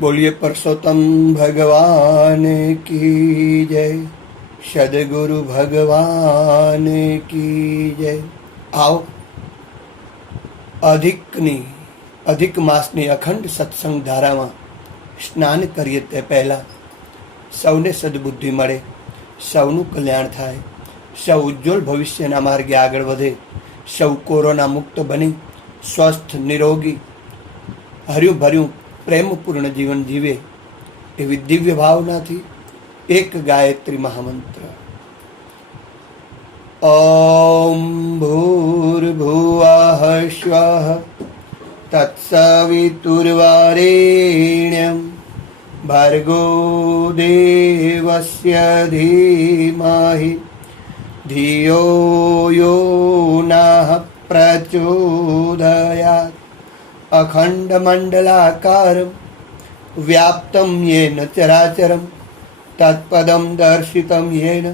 बोलिए परसोत्तम भगवान की जय, सदगुरु भगवान की जय। आओ અધિક માસની અખંડ સત્સંગ ધારામાં સ્નાન કરીએ તે પહેલાં સૌને સદબુદ્ધિ મળે, સૌનું કલ્યાણ થાય, સૌ ઉજ્જવળ ભવિષ્યના માર્ગે આગળ વધે, સૌ કોરોના મુક્ત બની સ્વસ્થ નિરોગી હર્યું ભર્યું પ્રેમપૂર્ણ જીવન જીવે એવી દિવ્ય ભાવનાથી એક ગાયત્રી મહામંત્ર ઓમ ભૂર્ભુવઃ સ્વઃ તત્સવિતુર્વરેણ્યં ભર્ગો દેવસ્ય ધીમહિ ધિયો યો નઃ પ્રચોદયાત। અખંડમંડલાકારં વ્યાપ્तं येन ચરાચરं તત્પદં દર્શિतं येन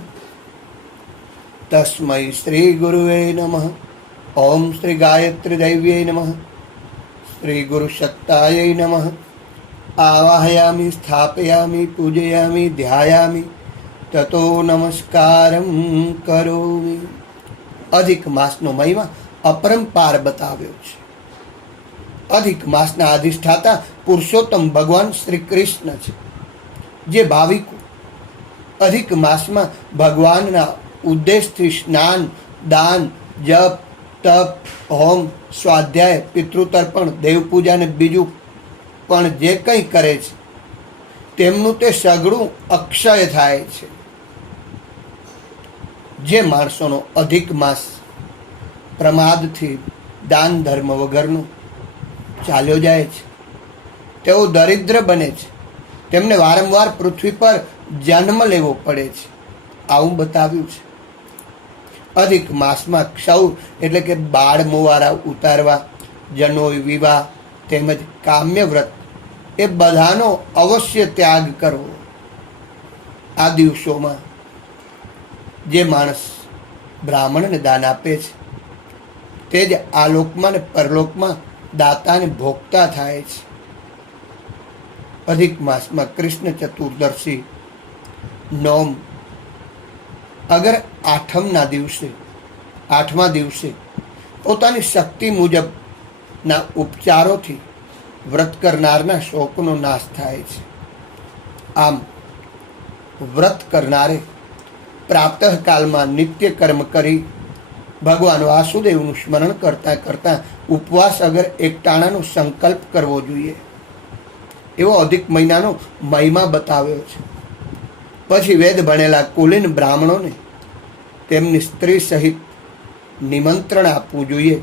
તસ્मै શ્રી ગુરુવે નમઃ। ઓમ શ્રી ગાયત્રી દૈવ્યે નમઃ। શ્રી ગુરુ સત્તાય નમઃ। આવાહયામિ સ્થાપયામિ પૂજયામિ ધ્યાયામિ તતો નમસ્કારં કરોમિ। અધિક માસનો મહિમા અપરંપાર બતાવ્યો છે। અધિક માસના અધિષ્ઠાતા પુરુષોત્તમ ભગવાન શ્રી કૃષ્ણ છે। જે ભાવિકો અધિક માસમાં ભગવાનના ઉદ્દેશથી સ્નાન, દાન, જપ, તપ, હોમ, સ્વાધ્યાય, પિતૃતર્પણ, દેવપૂજા ને બીજું પણ જે કંઈ કરે છે તેમનું તે સઘળું અક્ષય થાય છે। જે માણસોનો અધિક માસ પ્રમાદથી દાન ધર્મ વગરનો ચાલ્યો જાય છે તેઓ દરિદ્ર બને છે, તેમને વારંવાર પૃથ્વી પર જન્મ લેવો પડે છે, આવું બતાવ્યું છે। અધિક માસમાં ક્ષૌર એટલે કે બાળ મુવારા ઉતારવા, જનોઈ વિવાહ તેમજ કામ્ય વ્રત એ બધાનો અવશ્ય ત્યાગ કરવો। આ દિવસોમાં જે માણસ બ્રાહ્મણને દાન આપે છે તે જ આલોકમાં ને પરલોકમાં દાતાને ભોગતા થાય છે। અધિક માસમાં કૃષ્ણ ચતુર્દશી નોમ અગર આઠમા દિવસે પોતાની શક્તિ મુજબના ઉપચારોથી વ્રત કરનારના શોકનો નાશ થાય છે। આમ વ્રત કરનારે પ્રાતઃકાલમાં નિત્ય કર્મ કરી ભગવાન વાસુદેવનું સ્મરણ કરતાં કરતાં ઉપવાસ અગર એકટાણાનો સંકલ્પ કરવો જોઈએ, એવો અધિક મહિનાનો મહિમા બતાવ્યો છે। પછી વેદ ભણેલા કુલીન બ્રાહ્મણોને તેમની સ્ત્રી સહિત નિમંત્રણ આપવું જોઈએ।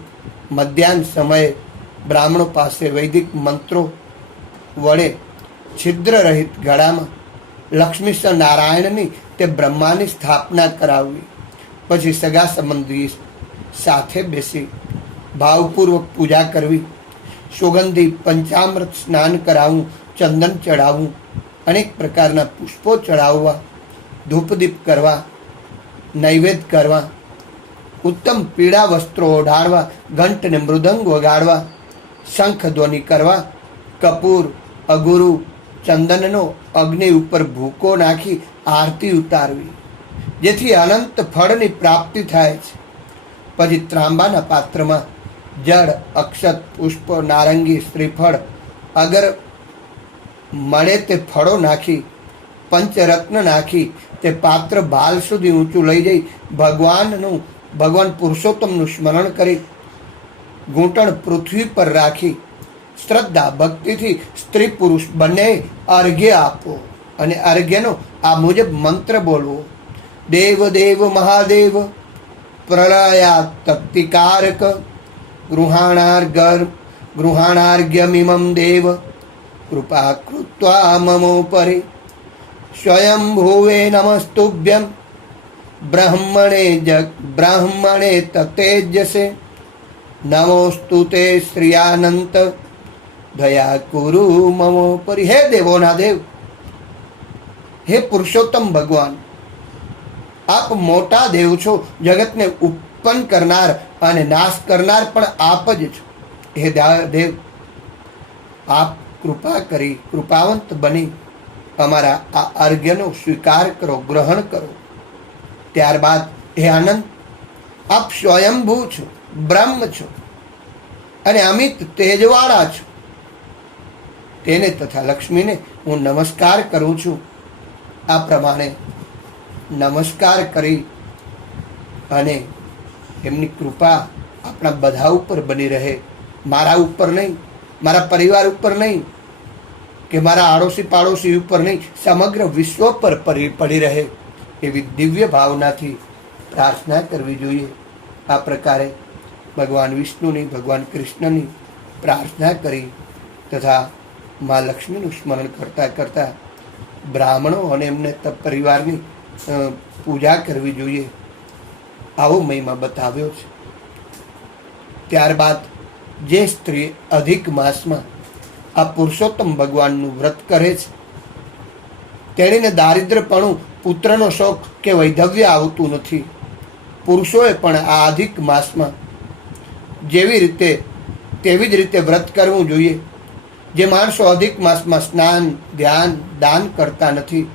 મધ્યાહન સમયે બ્રાહ્મણો પાસે વૈદિક મંત્રો વડે છિદ્ર રહિત ગળામાં લક્ષ્મી સ નારાયણની તે બ્રહ્માની સ્થાપના કરાવવી। પછી સગા સંબંધી સાથે બેસી ભાવપૂર્વક પૂજા કરવી, સુગંધી પંચામૃત સ્નાન કરાવવું, ચંદન ચડાવવું, અનેક પ્રકારના પુષ્પો ચડાવવા, ધૂપદીપ કરવા, નૈવેદ્ય કરવા, ઉત્તમ પીળા વસ્ત્રો ઓઢાડવા, ઘંટ ને મૃદંગ વગાડવા, શંખ ધ્વનિ કરવા, કપૂર, અગુરુ, ચંદનનો અગ્નિ ઉપર ભૂકો નાખી આરતી ઉતારવી, જેથી અનંત ફળની પ્રાપ્તિ થાય છે। પછી ત્રાંબાના પાત્રમાં જળ, અક્ષત, પુષ્પ, નારંગી, શ્રીફળ અગર મળે તે ફળો નાખી, પંચરત્ન નાખી તે પાત્ર ભાલ સુધી ઊંચું લઈ જઈ ભગવાન પુરુષોત્તમનું સ્મરણ કરી ઘૂંટણ પૃથ્વી પર રાખી શ્રદ્ધા ભક્તિથી સ્ત્રી પુરુષ બંને અર્ઘ્ય આપો અને અર્ઘ્યનો આ મુજબ મંત્ર બોલવો। દેવ દેવ મહાદેવ પ્રલયાતક્તિકારક ગૃહાણાર્ઘ્યમિમં દેવ કૃપા કૃત્વા મમોપરી સ્વયંભુવે નમસ્તુભ્યં બ્રહ્મણે તતેજસે નમોસ્તુ તે શ્રિયાનંત દયા કુરુ મમોપરી। હે દેવોના દેવ, હે પુરુષોત્તમ ભગવાન, આપ મોટા દેવ છો, જગતને ઉત્પન્ન કરનાર અને નાશ કરનાર પણ આપ જ છો। હે દેવ, આપ કૃપા કરી કૃપાવંત બની અમારા આ અર્ઘ્યનો સ્વીકાર કરો, ગ્રહણ કરો. ત્યારબાદ હે આનંદ, આપ સ્વયંભૂ છો, બ્રહ્મ છો અને અમિત તેજવાળા છો. તેને તથા લક્ષ્મીને હું નમસ્કાર કરું છું. આ પ્રમાણે નમસ્કાર કરી અને એમની કૃપા આપણા બધા ઉપર બની રહે. મારા ઉપર નહીં, મારા પરિવાર ઉપર નહીં, કે મારા આડોશી પાડોશી ઉપર નહીં, સમગ્ર વિશ્વ પર પડી રહે એવી દિવ્ય ભાવનાથી પ્રાર્થના કરવી જોઈએ. આ પ્રકારે ભગવાન વિષ્ણુની, ભગવાન કૃષ્ણની પ્રાર્થના કરી તથા મા લક્ષ્મીનું સ્મરણ કરતાં કરતાં બ્રાહ્મણો અને એમને પરિવારની પૂજા કરવી જોઈએ. આવો મહિમા બતાવ્યો છે. ત્યારબાદ જે સ્ત્રી અધિક માસમાં આ પુરુષોત્તમ ભગવાનનું વ્રત કરે છે તેણીને દારિદ્રપણું, પુત્રનો શોખ કે વૈધવ્ય આવતું નથી. પુરુષોએ પણ આ અધિક માસમાં તેવી જ રીતે વ્રત કરવું જોઈએ. જે માણસો અધિક માસમાં સ્નાન, ધ્યાન, દાન કરતા નથી,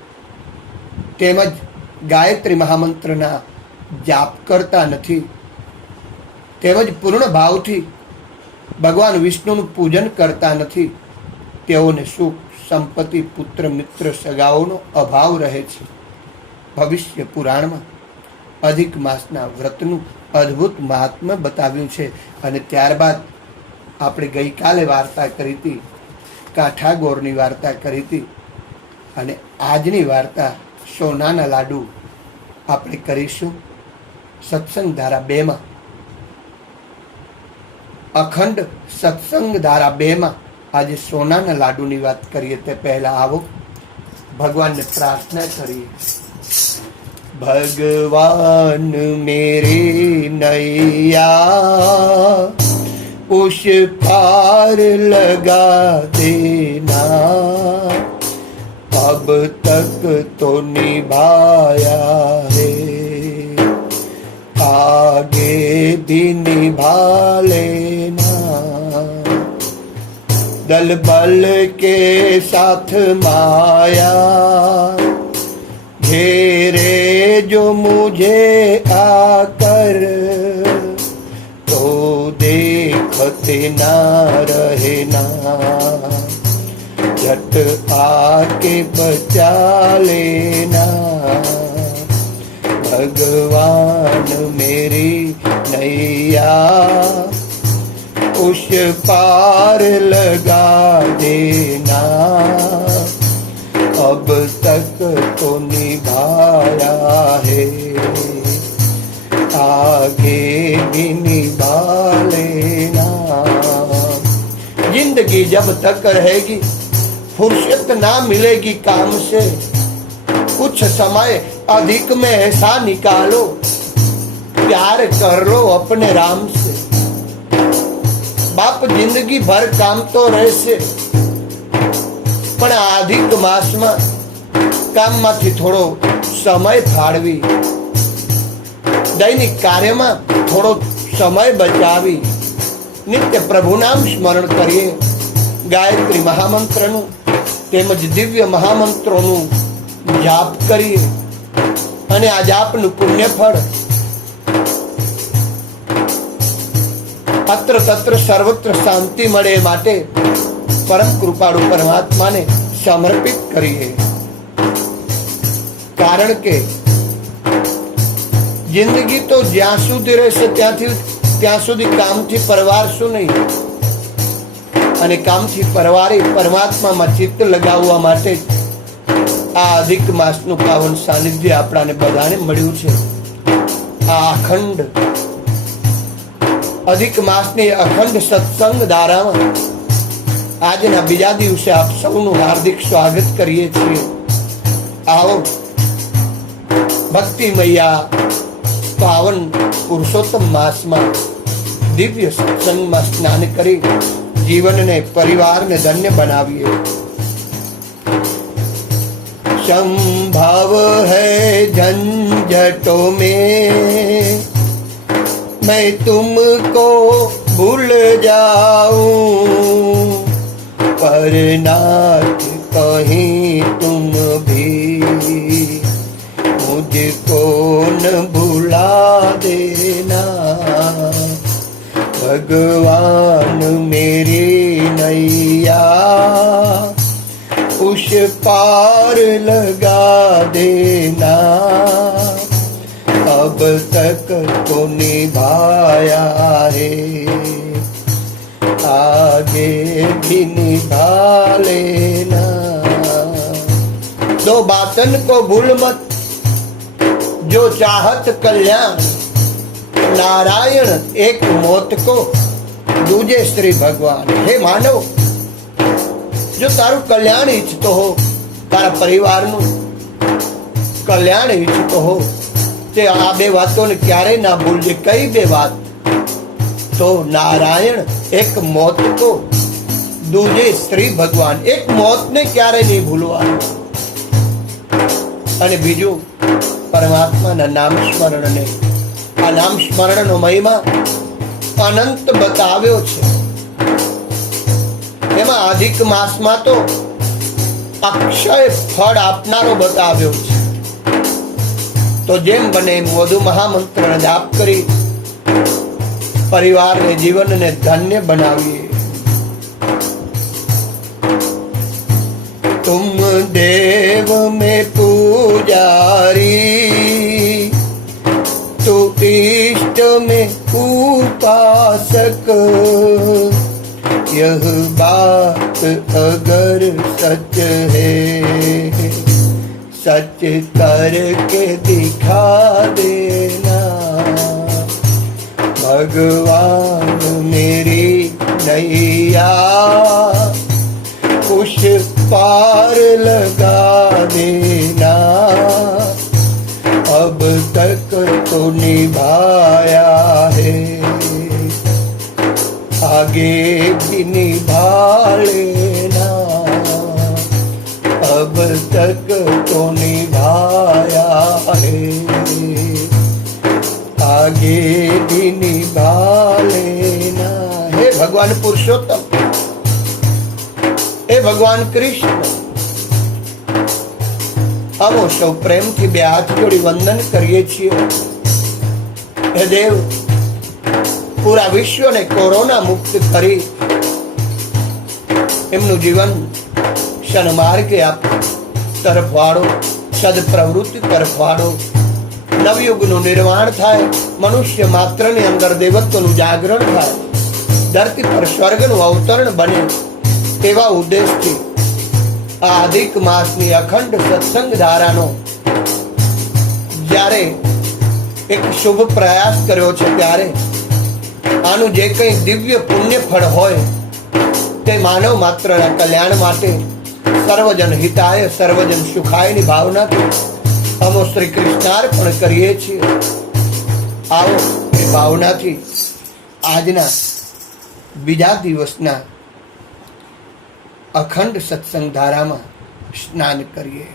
તેમજ ગાયત્રી મહામંત્રના જાપ કરતા નથી, તેમજ પૂર્ણ ભાવથી ભગવાન વિષ્ણુનું પૂજન કરતા નથી, તેઓને સુખ, સંપત્તિ, પુત્ર, મિત્ર, સગાઓનો અભાવ રહે છે. ભવિષ્ય પુરાણમાં અધિક માસના વ્રતનું અદ્ભુત મહાત્મ્ય બતાવ્યું છે. અને ત્યારબાદ આપણે ગઈકાલે વાર્તા કરી હતી, કાઠાગોરની વાર્તા કરી હતી, અને આજની વાર્તા સોનાના લાડુ આપણે કરીશું. સત્સંગ ધારા 2માં, અખંડ સત્સંગ ધારા 2માં આજે સોનાના લાડુની વાત કરીએ તે પહેલા આવો ભગવાનને પ્રાર્થના કરીએ. ભગવાન મેરે નૈયા उस पार लगा देना, अब तक तो निभाया है, आगे भी निभा लेना. दल बल के साथ माया घेरे जो मुझे आकर, तो देखते ना रहना, झट आके बचा लेना. भगवान मेरी नैया उस पार लगा देना, अब तक तो निभाया है, आगे भी निभा लेना. जिंदगी जब तक रहेगी फुर्सत ना मिलेगी काम से, कुछ समय अधिक में ऐसा निकालो, प्यार कर लो अपने राम से. बाप जिंदगी भर काम तो રહેશે, પણ આ અધિક માસમાં કામમાંથી થોડો સમય ફાળવી, દૈનિક કાર્યમાં થોડો સમય બચાવી નિત્ય પ્રભુ નામ સ્મરણ કરીએ. ગાયત્રી મહામંત્રનું તેમજ દિવ્ય મહામંત્રોનું જાપ કરીએ અને આ જાપનું પુણ્ય ફળ અત્ર તત્ર સર્વત્ર શાંતિ મળે માટે પરમ કૃપાળુ પરમાત્માને સમર્પિત કરીએ. કારણ કે જિંદગી તો જ્યાં સુધી રહેશે ત્યાં સુધી કામથી પરવારશું નહીં, અને કામથી પરવારી પરમાત્મામાં ચિત્ત લગાવવા માટે આ અધિક માસનું પાવન સાનિધ્ય આપણાને બધાને મળ્યું છે. આ અખંડ અધિક માસની અખંડ સત્સંગ ધારામાં આજના બીજા દિવસે આપ સૌનું હાર્દિક સ્વાગત કરીએ છીએ. આવો ભક્તિમયા પાવન પુરુષોત્તમ માસમાં દિવ્ય સત્સંગમાં સ્નાન કરી જીવનને, પરિવારને ધન્ય બનાવીએ. संभव है झंझटों में मैं तुमको भूल जाऊं, पर अमरनाथ कहीं तुम भी मुझको न भुला देना। भगवान मेरी नैया उस पार लगा देना। अब तक तो निभाया है, आगे भी निभा लेना। दो बातन को भूल मत, जो चाहत कल्याण। नारायण एक मोत को, दूजे श्री भगवान। हे मानव, जो तारू कल्याण ઈચ્છતો હો, તારા પરિવારનું કલ્યાણ ઈચ્છતો હો, તે આ બે વાતોને ક્યારેય ના ભૂલજે. કઈ બે વાત? તો નારાયણ એક મોત को, दूजे श्री भगवान. एक મોતને ક્યારે નહીં ભૂલવાનું, અને બીજું પરમાત્માના નામ સ્મરણને. આ નામ સ્મરણનો મહિમા અનંત બતાવ્યો છે. એમાં અધિક માસમાં તો અક્ષય ફળ આપનારો બતાવ્યો છે. તો જેમ બને એમ વધુ મહામંત્રનો જાપ કરી પરિવારને, જીવનને ધન્ય બનાવીએ. तुम देव में पुजारी, तू इष्ट में उपासक। यह बात अगर सच है, सच करके दिखा देना। भगवान मेरी नैया उस पार लगा देना। अब तक तो निभाया है, आगे भी निभा लेना। अब तक तो निभाया है, आगे भी निभा लेना। हे भगवान पुरुषोत्तम, हे भगवान कृष्ण, અમે સૌ પ્રેમથી બે હાથ જોડી વંદન કરીએ છીએ. હે દેવ, પૂરા વિશ્વને કોરોના મુક્ત કરી એમનું જીવન સન્માર્ગે આપ તરફ વાળો, સદપ્રવૃત્તિ તરફ વાળો. નવયુગનું નિર્માણ થાય, મનુષ્ય માત્રની અંદર દેવત્વનું જાગરણ થાય, ધરતી પર સ્વર્ગનું અવતરણ બને, તેવા ઉદ્દેશથી આ અધિક માસની અખંડ સત્સંગ ધારાનો જ્યારે એક શુભ પ્રયાસ કર્યો છે, ત્યારે આનું જે કંઈ દિવ્ય પુણ્ય ફળ હોય તે માનવ માત્રના કલ્યાણ માટે, સર્વજન હિતાય સર્વજન સુખાયની ભાવનાથી અમો શ્રી કૃષ્ણાર્પણ કરીએ છીએ. આવો એ ભાવનાથી આજના બીજા દિવસના અખંડ સત્સંગ ધારામાં સ્નાન કરીએ.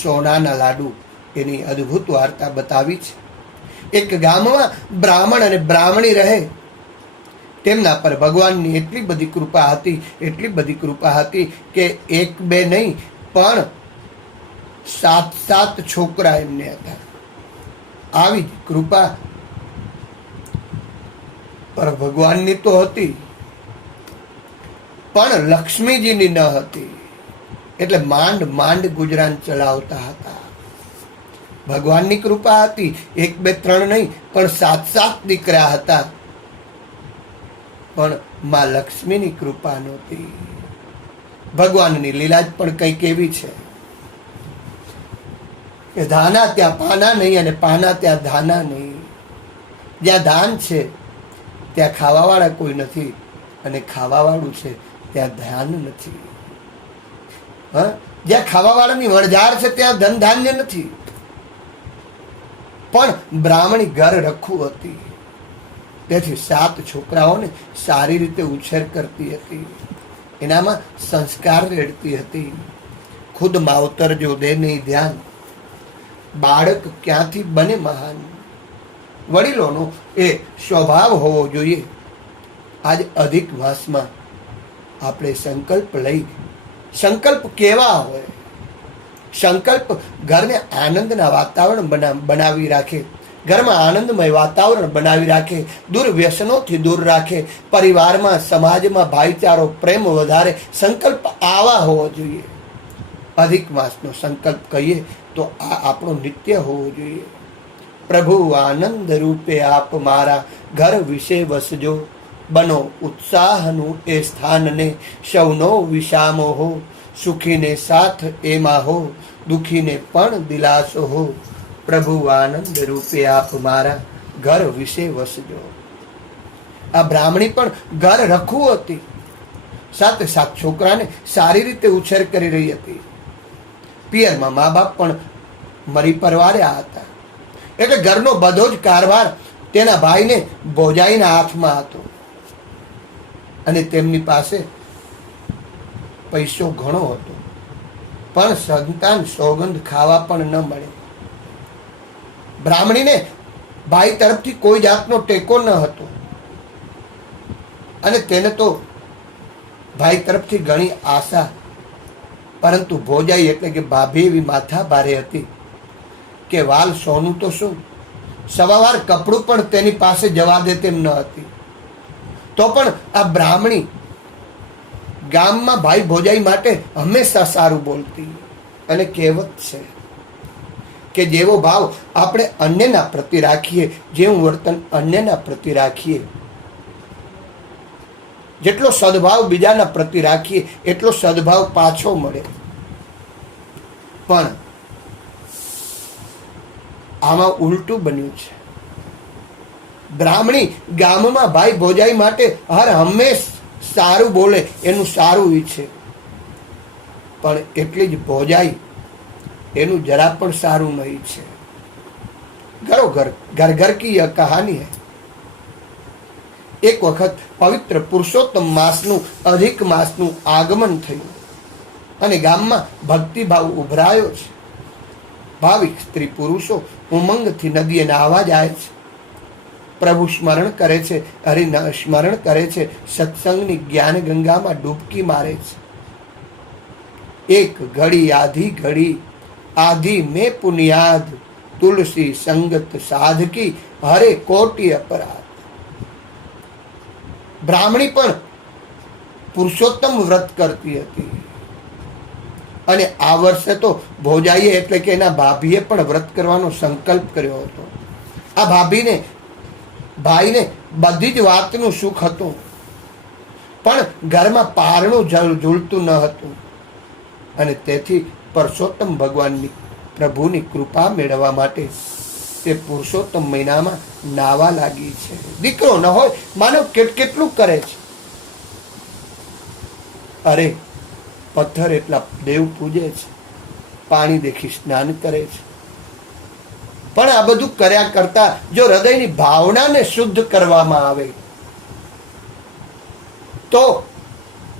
સોનાના લાડુ એની અદ્ભુત વાર્તા બતાવી છે. એક ગામમાં બ્રાહ્મણ અને બ્રાહ્મણી રહે. તેમના પર ભગવાનની એટલી બધી કૃપા હતી, એટલી બધી કૃપા હતી કે એક બે નહીં પણ 7 છોકરા એમને હતા. આવી કૃપા પર ભગવાનની તો હતી, પણ લક્ષ્મીજીની ન હતી. એટલે માંડ માંડ ગુજરાન ચલાવતા હતા. ભગવાનની કૃપા હતી, 1 2 3 નહીં પણ 7 દીકરા હતા, પણ માં લક્ષ્મીની કૃપા નહોતી. ભગવાનની લીલા જ પણ કંઈક એવી છે કે ધાના ત્યાં પાના નહીં અને પાના ત્યાં ધાના નહીં. જ્યાં ધાન છે ત્યાં ખાવાવાળા કોઈ નથી, અને ખાવાવાળું છે ત્યાં ધ્યાન નથી. હા, જ્યાં ખાવાવાળાની વણઝાર છે ત્યાં ધન ધાન્ય નથી. પણ બ્રાહ્મણી ઘર રખું હતી, તેથી 7 છોકરાઓને સારી રીતે ઉછેર કરતી હતી. એનામાં સંસ્કાર રેડતી હતી. ખુદ માવતર જો દે નહીં ધ્યાન, બાળક ક્યાંથી બને મહાન. વડીલોનો એ સ્વભાવ હોવો જોઈએ. આજ અધિક માસમાં આપણે સંકલ્પ લઈ, સંકલ્પ કેવા હોય? સંકલ્પ ઘરને આનંદના વાતાવરણ બનાવી રાખે, ઘરમાં આનંદમય વાતાવરણ બનાવી રાખે, દુર્વ્યસનોથી દૂર રાખે, પરિવારમાં સમાજમાં ભાઈચારો પ્રેમ વધારે. સંકલ્પ આવા હોવો જોઈએ. અધિક માસનો સંકલ્પ કહીએ તો આ આપણો નિત્ય હોવો જોઈએ. પ્રભુ આનંદ રૂપે આપ મારા ઘર વિશે વસજો, બનો ઉત્સાહનું એ સ્થાનને સૌનો વિસામો હો. સુખીને સાથ એમાં હો, દુખીને પણ દિલાસો હો. પ્રભુ આનંદ રૂપે આપ મારા ઘર વિશે વસજો. આ બ્રાહ્મણી પણ ઘર રખવું હતી, સાથે સાત છોકરાને સારી રીતે ઉછેર કરી રહી હતી. પિયરમાં મા બાપ પણ મરી પરવાર્યા હતા, એટલે ઘરનો બધો જ કારભાર તેના ભાઈને ભોજાઈના હાથમાં હતો. અને તેમની પાસે પૈસો ઘણો હતો, પણ સંતાન સોગંદ ખાવા પણ ન મળે. બ્રાહ્મણીને ભાઈ તરફથી કોઈ જાતનો ટેકો ન હતો, અને તેને તો ભાઈ તરફથી ઘણી આશા, પરંતુ ભોજાઈ એટલે કે ભાભી એવી માથા ભારે હતી કે વાલ સોનું તો શું, સવાવાર કપડું પણ તેની પાસે જવા દે તેમ ન હતી. તો પણ આ બ્રાહ્મણી ગામમાં ભાઈ ભોજાઈ માટે હંમેશા સારું બોલતી. અને કહેવત છે કે જેવો ભાવ આપણે અન્યના પ્રતિ રાખીએ, જેવું વર્તન અન્યના પ્રતિ રાખીએ, જેટલો સદભાવ બીજાના પ્રતિ રાખીએ એટલો સદભાવ પાછો મળે. પણ આમાં ઉલટું બન્યું છે. બ્રાહ્મણી ગામમાં ભાઈ ભોજાઈ માટે હર હંમેશ સારું બોલે, એનું સારું ઈચ્છે, પણ એટલી જ ભોજાઈ એનું જરા પણ સારું નહીં છે. ઘરો ઘર ઘર ઘર કી યહ કહાની હૈ. એક વખત પવિત્ર પુરુષોત્તમ માસનું અધિક માસનું આગમન થયું અને ગામમાં ભક્તિભાવ ઉભરાયો છે. ભાવિક સ્ત્રી પુરુષો ઉમંગથી નદીએ નાહવા જાય છે, પ્રભુ સ્મરણ કરે છે, હરિ સ્મરણ કરે છે, સત્સંગની જ્ઞાન ગંગામાં ડૂબકી મારે છે. એક ઘડી આધી મેં પુનિયાદ, તુલસી સંગત સાધકી, હરે કોટી અપરાધ. બ્રાહ્મણી પણ પુરુષોત્તમ વ્રત કરતી હતી, અને આ વર્ષે તો ભોજાઈએ એટલે કે એના ભાભીએ પણ વ્રત કરવાનો સંકલ્પ કર્યો હતો. આ ભાઈને બધી જ વાતનું સુખ હતું, પણ ઘરમાં પારણું ઝૂલતું ન હતું, અને તેથી પુરુષોત્તમ ભગવાનની પ્રભુની કૃપા મેળવવા માટે તે પુરુષોત્તમ મહિનામાં નાવા લાગી છે. દીકરો ન હોય માનવ કેટલું કરે છે. અરે પથ્થર એટલા દેવ પૂજે છે, પાણી દેખી સ્નાન કરે છે, પણ આ બધું કર્યા કરતા જો હૃદયની ભાવનાને શુદ્ધ કરવામાં આવે તો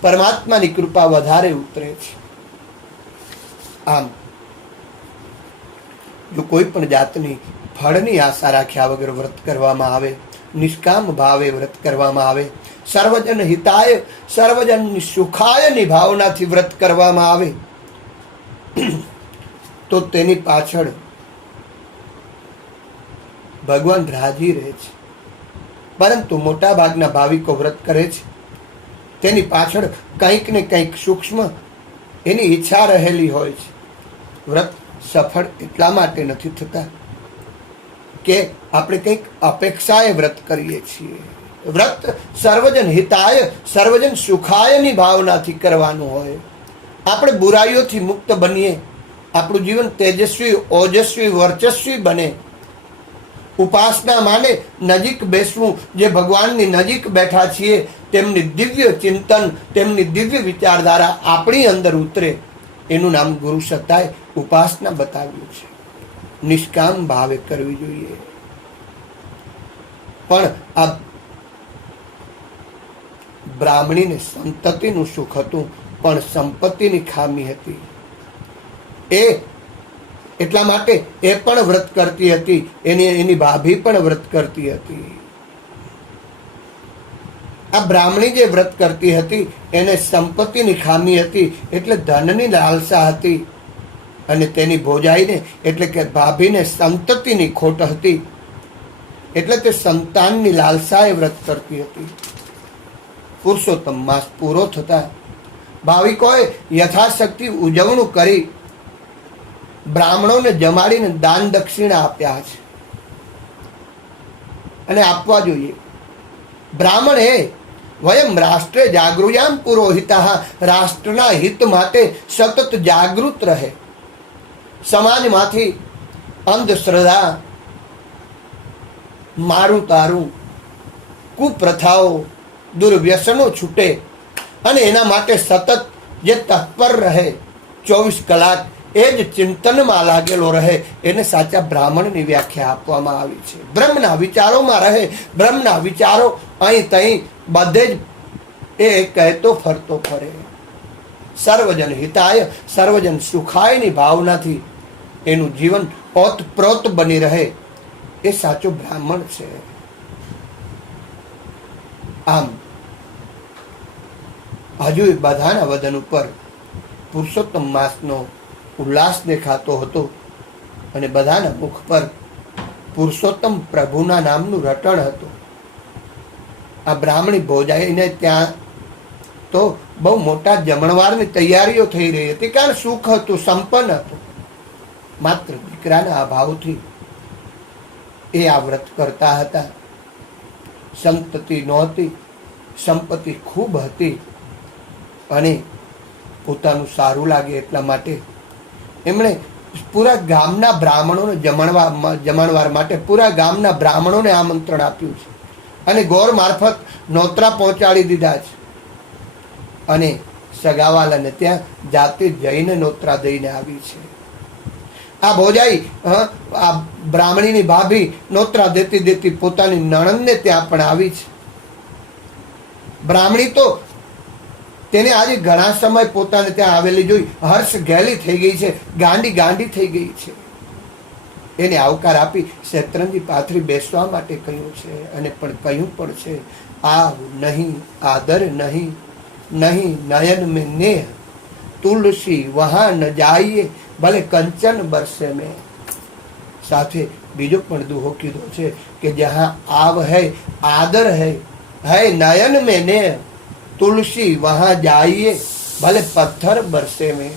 પરમાત્માની કૃપા વધારે ઉતરે છે. આમ જો કોઈ પણ જાતની ફળની આશા રાખ્યા વગર વ્રત કરવામાં આવે, નિષ્કામ ભાવે વ્રત કરવામાં આવે, સર્વજન હિતાય સર્વજન સુખાયની ભાવનાથી વ્રત કરવામાં આવે તો તેની પાછળ ભગવાન રાજી રહે છે. પરંતુ મોટા ભાગના ભાવિકો વ્રત કરે છે, તેની પાછળ કંઈક ને કંઈક સૂક્ષ્મ એની ઈચ્છા રહેલી હોય છે. વ્રત સફળ એટલા માટે નથી થતા કે આપણે કંઈક અપેક્ષાએ વ્રત કરીએ છીએ. વ્રત સર્વજન હિતાય સર્વજન સુખાયની ભાવનાથી કરવાનું હોય. આપણે બુરાઈઓથી મુક્ત બનીએ, આપણું જીવન તેજસ્વી ઓજસ્વી વર્ચસ્વી બને. ઉપાસના માને નજીક બેસવું, જે ભગવાનની નજીક બેઠા છીએ તેમની દિવ્ય ચિંતન, તેમની દિવ્ય વિચારધારા આપણી અંદર ઉતરે, એનું નામ ગુરુ સત્તાએ ઉપાસના બતાવ્યું છે. નિષ્કામ ભાવે કરવી જોઈએ. પણ આ બ્રાહ્મણીને સંતતિનું સુખ હતું, પણ સંપત્તિની ખામી હતી. એટલા માટે એ પણ વ્રત કરતી હતી, એની ભાભી પણ વ્રત કરતી હતી. આ બ્રાહ્મણી જે વ્રત કરતી હતી એને સંપત્તિની ખામી હતી, એટલે ધનની લાલસા હતી, અને તેની ભોજાઈને એટલે કે ભાભીને સંતતિની ખોટ હતી, એટલે તે સંતાનની લાલસાએ વ્રત કરતી હતી. પુરુષોત્તમ માસ પૂરો થતા ભાવિકોએ યથાશક્તિ ઉજવણું કરી બ્રાહ્મણોને જમાડીને દાન દક્ષિણા આપ્યા છે, અને આપવા જોઈએ. બ્રાહ્મણ એ વયમ રાષ્ટ્રે જાગૃયામ પુરોહિતા, રાષ્ટ્રના હિત માટે સતત જાગૃત રહે, સમાજમાંથી અંધશ્રદ્ધા, મારું તારું, કુપ્રથાઓ, દુર્વ્યસનો છૂટે, અને એના માટે સતત જે તત્પર રહે, 24 કલાક એ જ ચિંતનમાં લાગેલો રહે, એને સાચા બ્રાહ્મણની વ્યાખ્યા આપવામાં આવી છે. બ્રહ્મના વિચારોમાં રહે, બ્રહ્મના વિચારો અહીં તહીં બધે જ એ કહેતો ફરતો ફરે. સર્વજન હિતાય સર્વજન સુખાયની ભાવનાથી એનું જીવન ઓતપ્રોત બની રહે, એ સાચો બ્રાહ્મણ છે. આમ હજુ બધાના વદન ઉપર પુરુષોત્તમ માસનો ઉલ્લાસ દેખાતો હતો, અને બધાના મુખ પર પુરુષોત્તમ પ્રભુના નામનું રટણ હતું. આ બ્રાહ્મણી ભોજાઈને ત્યાં તો બહુ મોટા જમણવારની તૈયારીઓ થઈ રહી હતી, કારણ સુખ હતું, સંપન્ન હતું. માત્ર દીકરાના અભાવથી એ આ વ્રત કરતા હતા. સંતતિ નહોતી, સંપત્તિ ખૂબ હતી, અને પોતાનું સારું લાગે એટલા માટે એમણે પૂરા ગામના બ્રાહ્મણોને જમણવાર માટે પૂરા ગામના બ્રાહ્મણોને આમંત્રણ આપ્યું છે, અને ગોર મારફત નોતરા પહોંચાડી દીધા છે, અને સગાવાલાને ત્યાં જાતે જઈને નોતરા દઈને આવી છે. આ ભોજાઈ આ બ્રાહ્મણીની ભાભી નોતરા દેતી દેતી પોતાની નણંદને ત્યાં પણ આવી છે. બ્રાહ્મણી તો તેને આજે ઘણા સમય પોતાને ત્યાં આવેલી જોઈ હર્ષ ઘેલી થઈ ગઈ છે, ગાંડી થઈ ગઈ છે. એને આવકાર આપી શેત્રંજી પાથરી બેસવા માટે કહ્યું છે, અને પણ કહ્યું પણ છે, આવ નહીં આદર નહીં, નહીં નયન મેં નેહ, તુલસી વહાં ન જાઈએ, ભલે કંચન બરસે મેં. સાથે બીજો પણ દુહો કીધો છે કે જહાં આવ હૈ આદર હૈ, હૈ નયન મેં નેહ, તુલસી વહાં જાઈએ, ભલે પથ્થર બરસે મેં.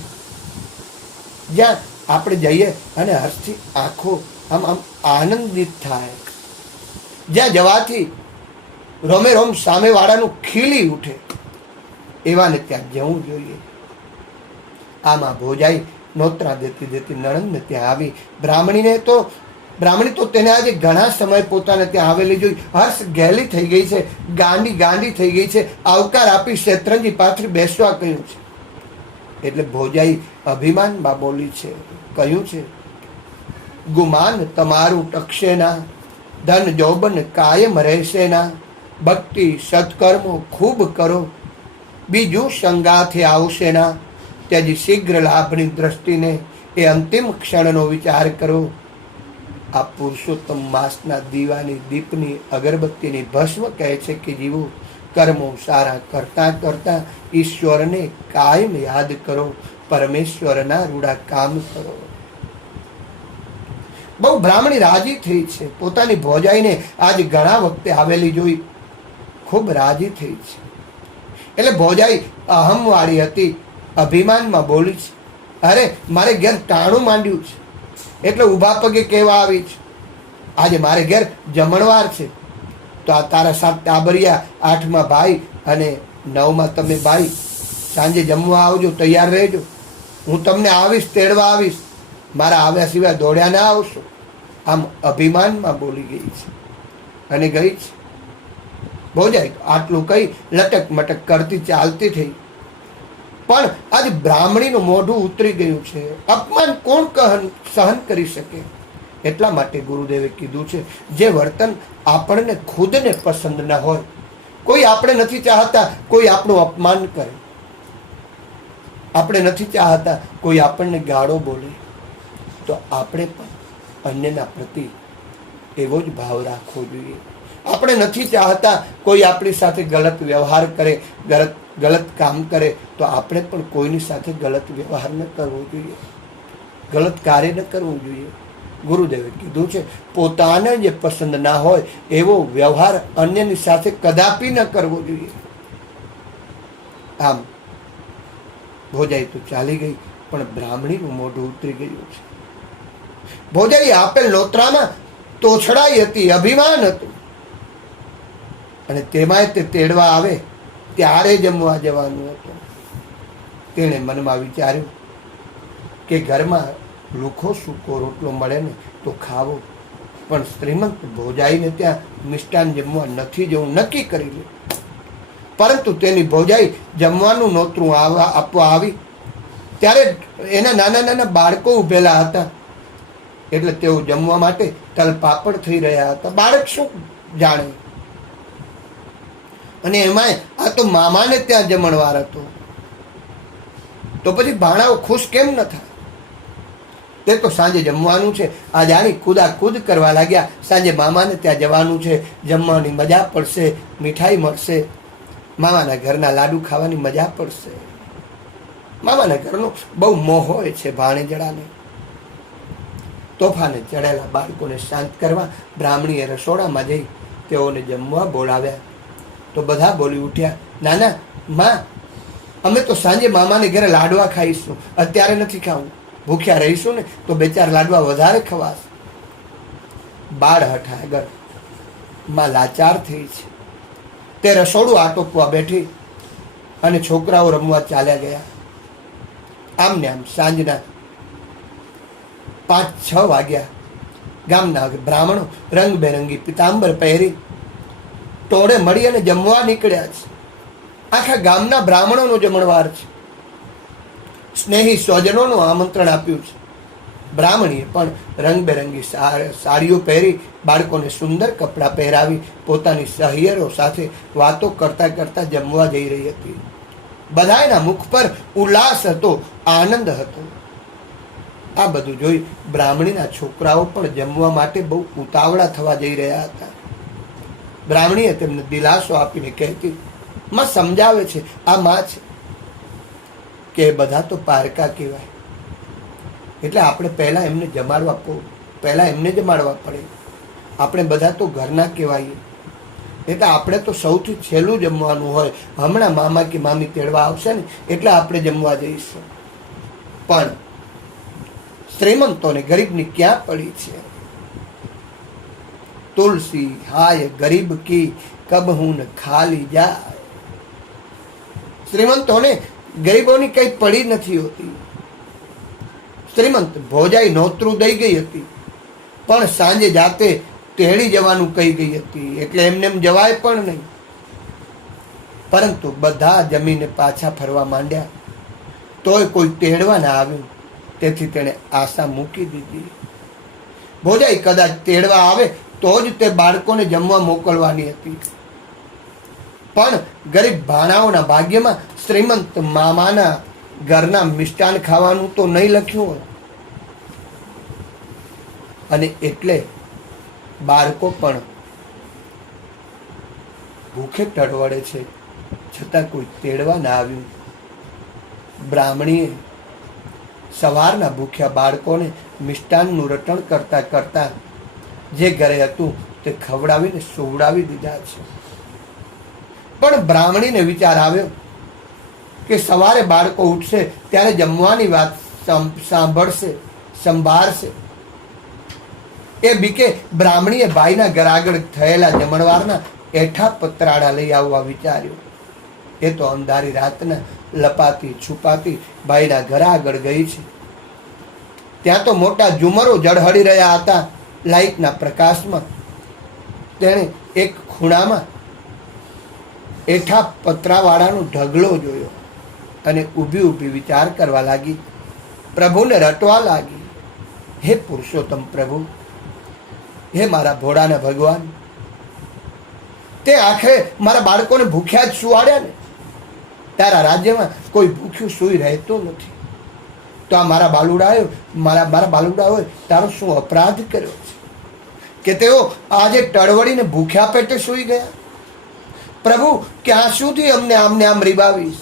જ્યાં આપણે જઈએ અને હર્ષથી આંખો આમ આનંદિત થાય, જ્યાં જવાથી રોમે રોમ સામેવાળાનું ખીલી ઉઠે, એવાને ત્યાં જવું જોઈએ. આમાં ભોજાઈ નોતરા દેતી દેતી નણંદને ત્યાં આવી. બ્રાહ્મણી તો તેને આજે ઘણા સમય પોતાને ત્યાં આવેલી જોઈ હર્ષ ઘેલી થઈ ગઈ છે, ગાંડી થઈ ગઈ છે. આવકાર આપી શેત્રંજી પાથરી બેસવા કહ્યું છે. એટલે ભોજાઈ અભિમાનમાં બોલી છે, કહ્યું છે, ગુમાન તમારું ટકશે ના, ધન જોબન કાયમ રહેશે ના, ભક્તિ સત્કર્મો ખૂબ કરો, બીજું સંગાથે આવશે ના, ત્યાજી શીઘ્ર લાભની દ્રષ્ટિને એ અંતિમ ક્ષણનો વિચાર કરો. આ પુરુષોત્તમ માસના દીવાની દીપની અગરબત્તીની ભસ્મ કહે છે કે જીવો કર્મો સારા કરતા કરતા ઈશ્વરને કાયમ યાદ કરો, પરમેશ્વરના રૂડા કામ કરો. બહુ બ્રાહ્મણી રાજી થઈ છે, પોતાની ભોજાઈને આજ ઘણા વખતે આવેલી જોઈ ખૂબ રાજી થઈ છે. એટલે ભોજાઈ અહમવાળી હતી, અભિમાનમાં બોલી છે, અરે મારે ઘેર ટાણું માંડ્યું છે, એટલે ઊભા પગે કહેવા આવી છે, આજે મારે ઘેર જમણવાર છે, તો આ તારા 7 ટાબરિયા, 8માં ભાઈ અને 9માં તમે ભાઈ સાંજે જમવા આવજો, તૈયાર રહેજો, હું તમને આવીશ, તેડવા આવીશ, મારા આવ્યા સિવાય દોડ્યા ના આવશો. આમ અભિમાનમાં બોલી ગઈ છે અને ગઈ છે. ભોજાઈ આટલું કહી લટક મટક કરતી ચાલતી થઈ. પણ આજ બ્રાહ્મણીનું મોઢું ઉતરી ગયું છે. અપમાન કોણ સહન કરી શકે? એટલા માટે ગુરુદેવે કીધું છે, જે વર્તન આપણને ખુદને પસંદ ન હોય, કોઈ આપણે નથી ચાહતા કોઈ આપણું અપમાન કરે, આપણે નથી ચાહતા કોઈ આપણને ગાળો બોલે, તો આપણે પણ અન્યના પ્રતિ એવો જ ભાવ રાખવો જોઈએ. આપણે નથી ચાહતા કોઈ આપણી સાથે ગલત વ્યવહાર કરે, ગલત કામ કરે, તો આપણે પણ કોઈની સાથે ગલત વ્યવહાર ન કરવો જોઈએ, ગલત કાર્ય ન કરવું જોઈએ. ગુરુદેવે કીધું છે પોતાને જે પસંદ ના હોય એવો વ્યવહાર અન્યની સાથે કદાપી ન કરવો જોઈએ. આમ ભોજાઈ તો ચાલી ગઈ, પણ બ્રાહ્મણીનું મોઢું ઉતરી ગયું છે. ભોજાઈ આપેલ નોતરામાં તોછડાઈ હતી, અભિમાન હતું, અને તેમાંય તે તેડવા આવે ત્યારે જમવા જવાનું હતું. તેણે મનમાં વિચાર્યું કે ઘરમાં લુખો સૂકો રોટલો મળે ને તો ખાવો, પણ શ્રીમંત ભોજાઈને ત્યાં મિષ્ટાન જમવા નથી જવું નક્કી કરી લે. પરંતુ તેની ભોજાઈ જમવાનું નોતરું આપવા આવી ત્યારે એના નાના નાના બાળકો ઉભેલા હતા, એટલે તેઓ જમવા માટે તલપાપડ થઈ રહ્યા હતા. બાળક શું જાણે, અને એમાંય આ તો મામાને ત્યાં જમણવાર હતો, તો પછી ભાણાઓ ખુશ કેમ ન થાય? તે તો સાંજે જમવાનું છે આ જાણી કૂદાકૂદ કરવા લાગ્યા. સાંજે મામાને ત્યાં જવાનું છે, જમવાની મજા પડશે, મીઠાઈ મળશે, મામાના ઘરના લાડુ ખાવાની મજા પડશે. મામાના ઘરનો બહુ મોહ હોય છે ભાણેજડાને. તોફાને ચડેલા બાળકોને શાંત કરવા બ્રાહ્મણીએ રસોડામાં જઈ તેઓને જમવા બોલાવ્યા. તો બધા બોલી ઉઠ્યા, નાના માં, અમે તો સાંજે મામાને ઘરે લાડવા ખાઈશું, અત્યારે નથી ખાવું. ભૂખ્યા રહીશું ને તો 2-4 લાડવા વધારે ખવાશે. બાળ હઠ આગળ માં લાચાર થઈ છે. તે રસોડું આટોપવા બેઠી અને છોકરાઓ રમવા ચાલ્યા ગયા. આમને આમ સાંજના 5-6 વાગ્યા. ગામના બ્રાહ્મણો રંગબેરંગી પિતાંબર પહેરી ટોળે મળી અને જમવા નીકળ્યા છે. આખા ગામના બ્રાહ્મણોનો જમણવાર છે. સ્નેહી સ્વજનોનું આમંત્રણ આપ્યું છે. બ્રાહ્મણીએ પણ રંગબેરંગી સાડીઓ પહેરી બાળકોને સુંદર કપડાં પહેરાવી પોતાની સહિયરો સાથે વાતો કરતા કરતા જમવા જઈ રહી હતી. બધાના મુખ પર ઉલ્લાસ હતો, આનંદ હતો. આ બધું જોઈ બ્રાહ્મણીના છોકરાઓ પણ જમવા માટે બહુ ઉતાવળા થવા જઈ રહ્યા હતા. બ્રાહ્મણીએ તેમને દિલાસો આપીને કહેતી, માં સમજાવે છે, આ માં છે કે બધા તો પારકા કહેવાય, એટલે આપણે પહેલાં એમને જમાડવા પડે. આપણે બધા તો ઘરના કહેવાઈએ, એટલે આપણે તો સૌથી છેલ્લું જમવાનું હોય. હમણાં મામા કે મામી તેડવા આવશે ને એટલે આપણે જમવા જઈશું. પણ શ્રીમંતોને ગરીબની ક્યાં પડી છે? તુલસી હાય ગરીબ કી કબ હું ખાલી જાય. શ્રીમંતોને ગરીબોની કઈ પડી નથી હોતી. શ્રીમંત ભોજાઈ નોતરું દઈ ગઈ હતી, પણ સાંજે જાતે તેડી જવાનું કહી ગઈ હતી, એટલે એમને એમ જવાય પણ નહીં. પરંતુ બધા જમીને પાછા ફરવા માંડ્યા, તોય કોઈ તેડવા ના આવ્યું. તેથી તેણે આશા મૂકી દીધી. ભોજાઈ કદાચ તેડવા આવે તો જ તે બાળકોને જમવા મોકલવાની હતી. પણ ગરીબ ભાણાઓના ભાગ્યમાં શ્રીમંત મામાના ઘરના મિષ્ટાન ખાવાનું તો નહીં લખ્યું હોય, અને એટલે બાળકો પણ ભૂખે ટળવળે છે, છતાં કોઈ તેડવા ના આવ્યું. બ્રાહ્મણીએ સવારના ભૂખ્યા બાળકોને મિષ્ટાનનું રટણ કરતા કરતા જે ઘરે હતું તે ખવડાવીને સુવડાવી દીધા છે. પણ બ્રાહ્મણીને વિચાર આવ્યો કે સવારે બાળકો ઉઠશે ત્યારે જમવાની વાત સંભાળશે. એ બીકે બ્રાહ્મણીએ ભાઈના ઘર આગળ થયેલા જમણવારના એઠા પતરાડા લઈ આવવા વિચાર્યું. એ તો અંધારી રાતના લપાતી છુપાતી ભાઈના ઘર આગળ ગઈ છે. ત્યાં તો મોટા ઝુમરો ઝળહળી રહ્યા હતા લાઇટના પ્રકાશમાં. તેણે એક ખૂણામાં એઠા પતરાવાળાનો ઢગલો જોયો અને ઊભી ઊભી વિચાર કરવા લાગી, પ્રભુને રટવા લાગી. હે પુરુષોત્તમ પ્રભુ, હે મારા ભોળાના ભગવાન, તે આખરે મારા બાળકોને ભૂખ્યા જ સુવાડ્યા ને. તારા રાજ્યમાં કોઈ ભૂખ્યું સૂઈ રહેતું નથી. તો આ મારા બાલુડાઓએ તારો શું અપરાધ કર્યો છે? કે તેઓ આજે ટળવળીને ભૂખ્યા પેટે સૂઈ ગયા? પ્રભુ, ક્યાં સુધી અમને આમને આમ રીબાવીશ?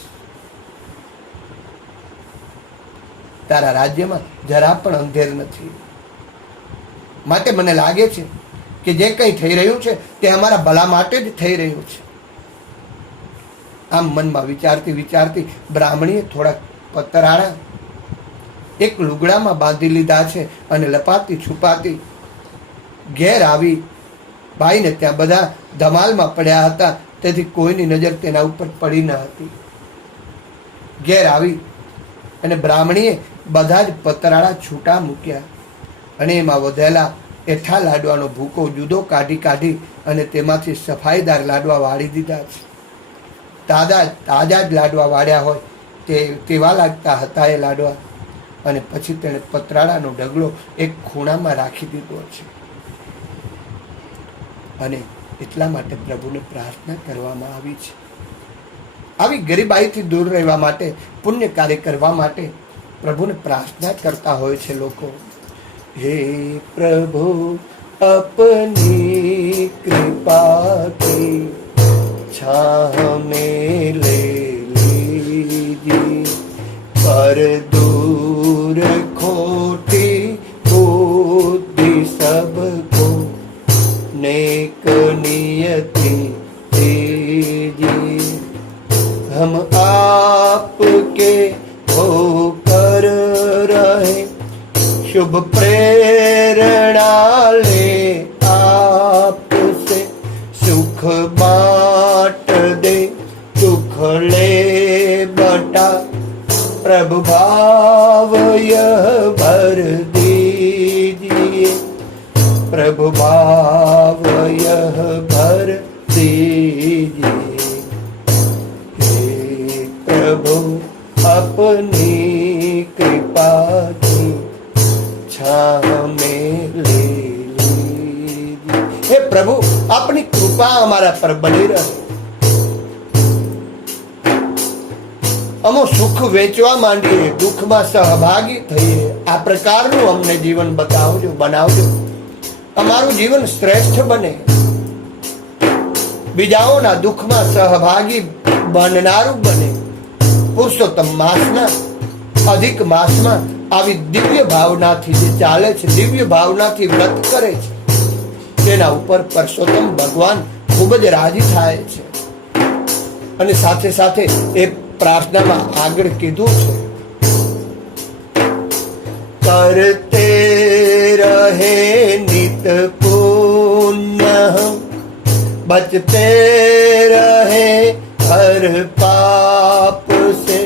તારા રાજ્યમાં જરા પણ અંધેર નથી. માટે મને લાગે છે કે જે કંઈ થઈ રહ્યું છે તે અમારા ભલા માટે જ થઈ રહ્યું છે. આમ મનમાં વિચારતી વિચારતી બ્રાહ્મણીએ થોડાક પતરાળા એક લુગડામાં બાંધી લીધા છે અને લપાતી છુપાતી ઘેર આવી. ભાઈને ત્યાં બધા ધમાલમાં પડ્યા હતા, તેથી કોઈની નજર તેના ઉપર પડી ન હતી. ઘેર આવી અને બ્રાહ્મણીએ બધા જ પતરાળા છૂટા મૂક્યા અને એમાં વધેલા એઠા લાડવાનો ભૂકો જુદો કાઢી અને તેમાંથી સફાઈદાર લાડવા વાળી દીધા છે. તાજા જ લાડવા વાળ્યા હોય તેવા લાગતા હતા એ લાડવા. અને પછી તેણે પતરાળાનો ઢગલો એક ખૂણામાં રાખી દીધો છે. અને એટલા માટે પ્રભુને પ્રાર્થના કરવામાં આવી છે. આવી ગરીબાઈથી દૂર રહેવા માટે, પુણ્ય કાર્ય કરવા માટે પ્રભુને પ્રાર્થના કરતા હોય છે લોકો. હે પ્રભુ, अपनी कृपा की छाह में ले लीजिए, पर दूर खोटी बुद्धि सबको नेक नियति दीजिए। हम आपके होकर रहे, शुभ प्रेरणा ले आपसे, सुख बांट दे दुख ले बटा, प्रभु भाव यह भर दीजिए, प्रभु भाव यह भर दीजिए। हे प्रभु, अपनी कृपा की छाह में ले लीजिए। हे प्रभु, अपनी कृपा हमारा पर बनी रहे। અમો સુખ વેચવા માંડીએ, દુઃખમાં સહભાગી થઈએ, આ પ્રકારનું અમને જીવન બનાવજો. અમારું જીવન શ્રેષ્ઠ બને, બીજાઓના દુઃખમાં સહભાગી બનનારું બને. પુરુષોત્તમ માસના અધિક માસમાં આવી દિવ્ય ભાવનાથી જે ચાલે છે, દિવ્ય ભાવનાથી વ્રત કરે છે, તેના ઉપર પરસોત્તમ ભગવાન ખૂબ જ રાજી થાય છે. અને સાથે સાથે એ પ્રાર્થનામાં આગળ કીધું છે, કરતે રહે નિત પુણ્ય, બચતે રહે હર પાપ સે,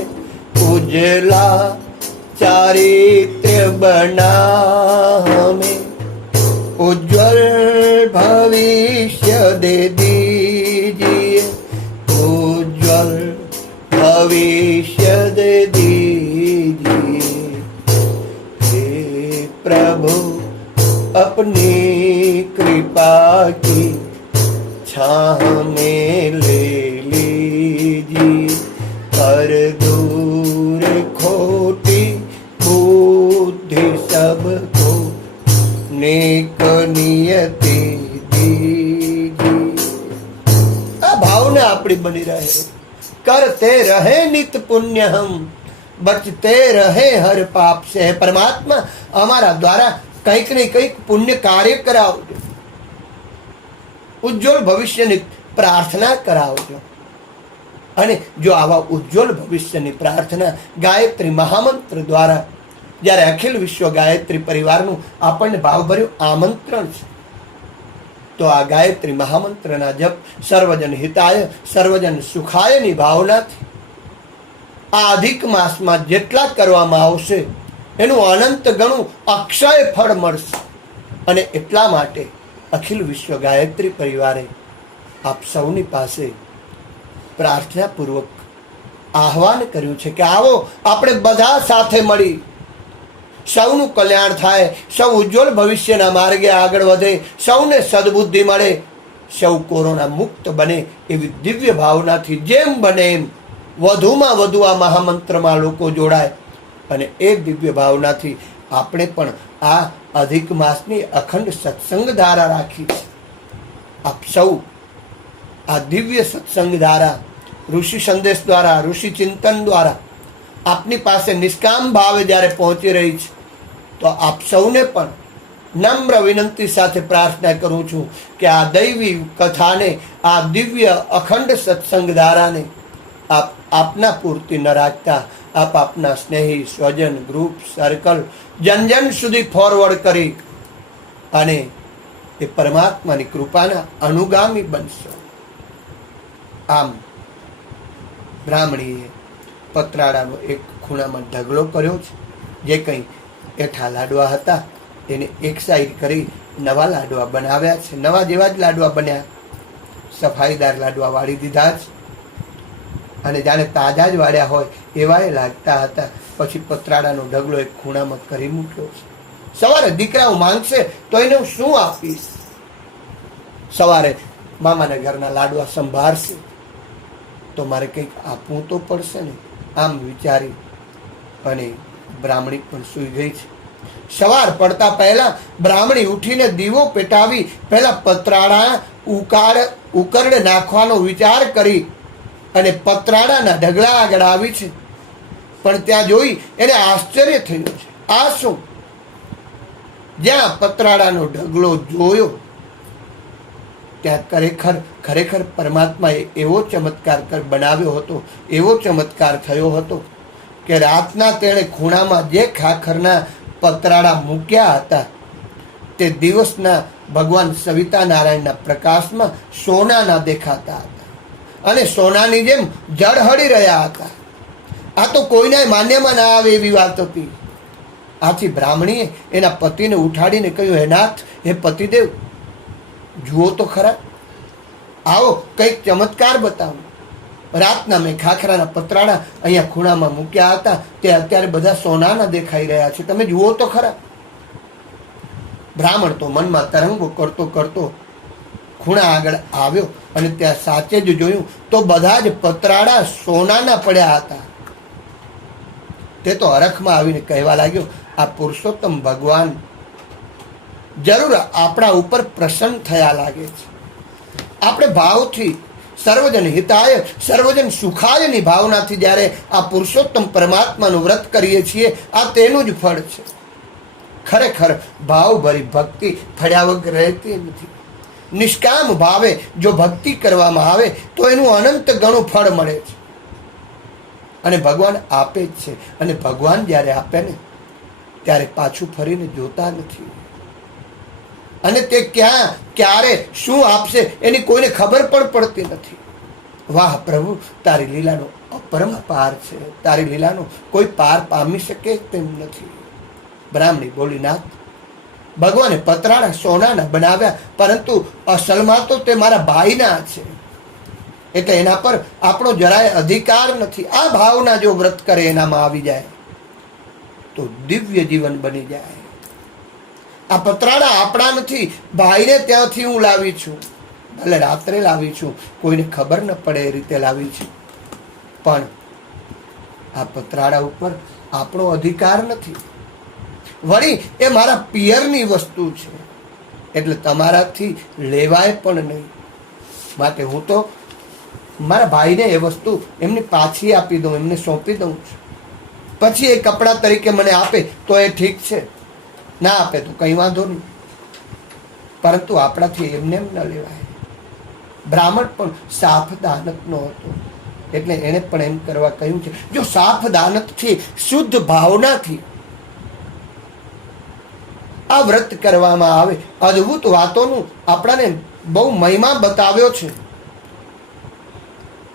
ઉજલા ચારિત્ર્ય બના હमें, उज्ज्वल भविष्य दे दीजिए, उज्ज्वल भविष्य दे दीजिए। हे प्रभु, अपनी कृपा की छाह में ले लीजिए, कर दूर खोटी बुद्धि सबको नेक नियति दीजिए। આ ભાવના આપણી બની રહે, करते रहे नित पुण्य हम, बचते रहे हर पाप से। परमात्मा हमारा द्वारा કંઈક ને કંઈક પુણ્ય કાર્ય કરાવજો, ઉજ્જવળ ભવિષ્યની પ્રાર્થના કરાવજો. અને જો આવા ઉજ્જવળ ભવિષ્યની પ્રાર્થના ગાયત્રી મહામંત્ર દ્વારા, જ્યારે અખિલ વિશ્વ ગાયત્રી પરિવારનું આપણને ભાવભર્યું આમંત્રણ છે, તો આ ગાયત્રી મહામંત્રના જપ સર્વજન હિતાય સર્વજન સુખાયની ભાવનાથી આ અધિક માસમાં જેટલા કરવામાં આવશે એનું અનંત ગણું અક્ષય ફળ મળશે. અને એટલા માટે અખિલ વિશ્વ ગાયત્રી પરિવારે આપ સૌની પાસે પ્રાર્થનાપૂર્વક આહ્વાન કર્યું છે કે આવો આપણે બધા સાથે મળી, સૌનું કલ્યાણ થાય, સૌ ઉજ્જવળ ભવિષ્યના માર્ગે આગળ વધે, સૌને સદબુદ્ધિ મળે, સૌ કોરોના મુક્ત બને, એવી દિવ્ય ભાવનાથી જેમ બને એમ વધુમાં વધુ આ મહામંત્રમાં લોકો જોડાય. અને એ દિવ્ય ભાવનાથી આપણે પણ આ અધિક માસની અખંડ સત્સંગ ધારા રાખી છે. આપ સૌ આ દિવ્ય સત્સંગ ધારા ઋષિ સંદેશ દ્વારા, ઋષિ ચિંતન દ્વારા આપની પાસે નિષ્કામ ભાવે જ્યારે પહોંચી રહી છે, તો આપ સૌને પણ નમ્ર વિનંતી સાથે પ્રાર્થના કરું છું કે આ દૈવી કથાને, આ દિવ્ય અખંડ સત્સંગ ધારાને આપ આપના પૂરતી ન રાખતા આપ આપના સ્નેહી સ્વજન, ગ્રુપ, સર્કલ, જન સુધી ફોરવર્ડ કરી અને એ પરમાત્માની કૃપાના અનુગામી બનશો. આમ બ્રાહ્મણીએ પતરાળાનો એક ખૂણામાં ઢગલો કર્યો છે. જે કંઈ એઠા લાડવા હતા એને એક સાઈડ કરી નવા લાડવા બનાવ્યા છે. નવા જેવા જ લાડવા બન્યા, સફાઈદાર લાડવા વાળી દીધા છે અને જાણે તાજા જ વાળ્યા હોય એવા એ લાગતા હતા. પછી પતરાળાનો ઢગલો એક ખૂણામાં કરી મૂક્યો છે. સવારે દીકરાઓ માંગશે તો એને હું શું આપીશ? સવારે મામાના ઘરના લાડવા સંભાળશે તો મારે કંઈક આપવું તો પડશે ને. આમ વિચારી અને બ્રાહ્મણી પણ સૂઈ ગઈ છે. સવાર પડતા પહેલા બ્રાહ્મણી ઉઠીને દીવો પેટાવી પહેલા પતરાળા ઉકરડ નાખવાનો વિચાર કરી અને પતરાળાના ઢગલા આગળ આવી છે. પણ ત્યાં જોઈ એને આશ્ચર્ય થયું છે. આ શું? જ્યાં પતરાળાનો ઢગલો જોયો ત્યાં ખરેખર પરમાત્માએ એવો ચમત્કાર બનાવ્યો હતો, એવો ચમત્કાર થયો હતો કે રાતના તેણે ખૂણામાં જે ખાખરના પતરાળા મૂક્યા હતા તે દિવસના ભગવાન સવિતા નારાયણના પ્રકાશમાં સોનાના દેખાતા હતા અને સોનાની જેમ ઝળહળી રહ્યા હતા. આ તો કોઈને માન્યમાં ના આવે એવી વાત હતી. આથી બ્રાહ્મણીએ એના પતિને ઉઠાડીને કહ્યું, હે નાથ, હે પતિદેવ, જુઓ તો ખરા, આવો કંઈક ચમત્કાર બતાવો. રાતના મેં ખાખરાના પતરાળા અહીંયા ખૂણામાં મૂક્યા હતા તે અત્યારે બધા સોનાના દેખાઈ રહ્યા છે, તમે જુઓ તો ખરા. બ્રાહ્મણ તો મનમાં તરંગો કરતો કરતો ખૂણા આગળ આવ્યો અને ત્યાં સાચે જ જોયું તો બધા જ પતરાળા સોનાના પડ્યા હતા. તે તો હરખમાં આવીને કહેવા લાગ્યો, આ પુરુષોત્તમ ભગવાન જરૂર આપણા ઉપર પ્રસન્ન થયા લાગે છે. આપણે ભાવથી સર્વજન હિતાય સર્વજન સુખાયની ભાવનાથી જ્યારે આ પુરુષોત્તમ પરમાત્માનું વ્રત કરીએ છીએ, આ તેનું જ ફળ છે. ખરેખર ભાવભરી ભક્તિ ફળ્યા વગર રહેતી નથી. નિષ્કામ ભાવે જો ભક્તિ કરવામાં આવે તો એનું અનંત ગણું ફળ મળે છે અને ભગવાન આપે જ છે. અને ભગવાન જ્યારે આપે ને ત્યારે પાછું ફરીને જોતા નથી અને તે ક્યાં, ક્યારે, શું આપશે એની કોઈને ખબર પણ પડતી નથી. વાહ પ્રભુ, તારી લીલાનો અપરંપાર છે. તારી લીલાનો કોઈ પાર પામી શકે તેમ નથી. બ્રાહ્મણી બોલી, નાથ, ભગવાને પતરાળા સોનાના બનાવ્યા, પરંતુ અસલમાં તો તે મારા ભાઈના છે, એટલે એના પર આપણો જરાય અધિકાર નથી. આ ભાવના જો વ્રત કરે એનામાં આવી જાય તો દિવ્ય જીવન બની જાય. આ પતરાળા આપણા નથી, ભાઈને ત્યાંથી હું લાવી છું. ભલે રાત્રે લાવી છું, કોઈને ખબર ન પડે એ રીતે લાવી છું, પણ આ પતરાળા ઉપર આપણો અધિકાર નથી. વળી એ મારા પિયરની વસ્તુ છે, એટલે તમારાથી લેવાય પણ નહીં. માટે હું તો મારા ભાઈને એ વસ્તુ એમને પાછી આપી દઉં, એમને સોંપી દઉં છું. પછી એ કપડાં તરીકે મને આપે તો એ ઠીક છે, ના આપે તો કંઈ વાંધો નહીં, પરંતુ આપણાથી એમને એમ ન લેવાય. બ્રાહ્મણ પણ સાફ દાનતનો હતો, એટલે એણે પણ એમ કરવા કહ્યું છે. જો સાફ દાનતથી, શુદ્ધ ભાવનાથી આ વ્રત કરવામાં આવે, અદ્ભુત વાતોનું આપણાને બહુ મહિમા બતાવ્યો છે.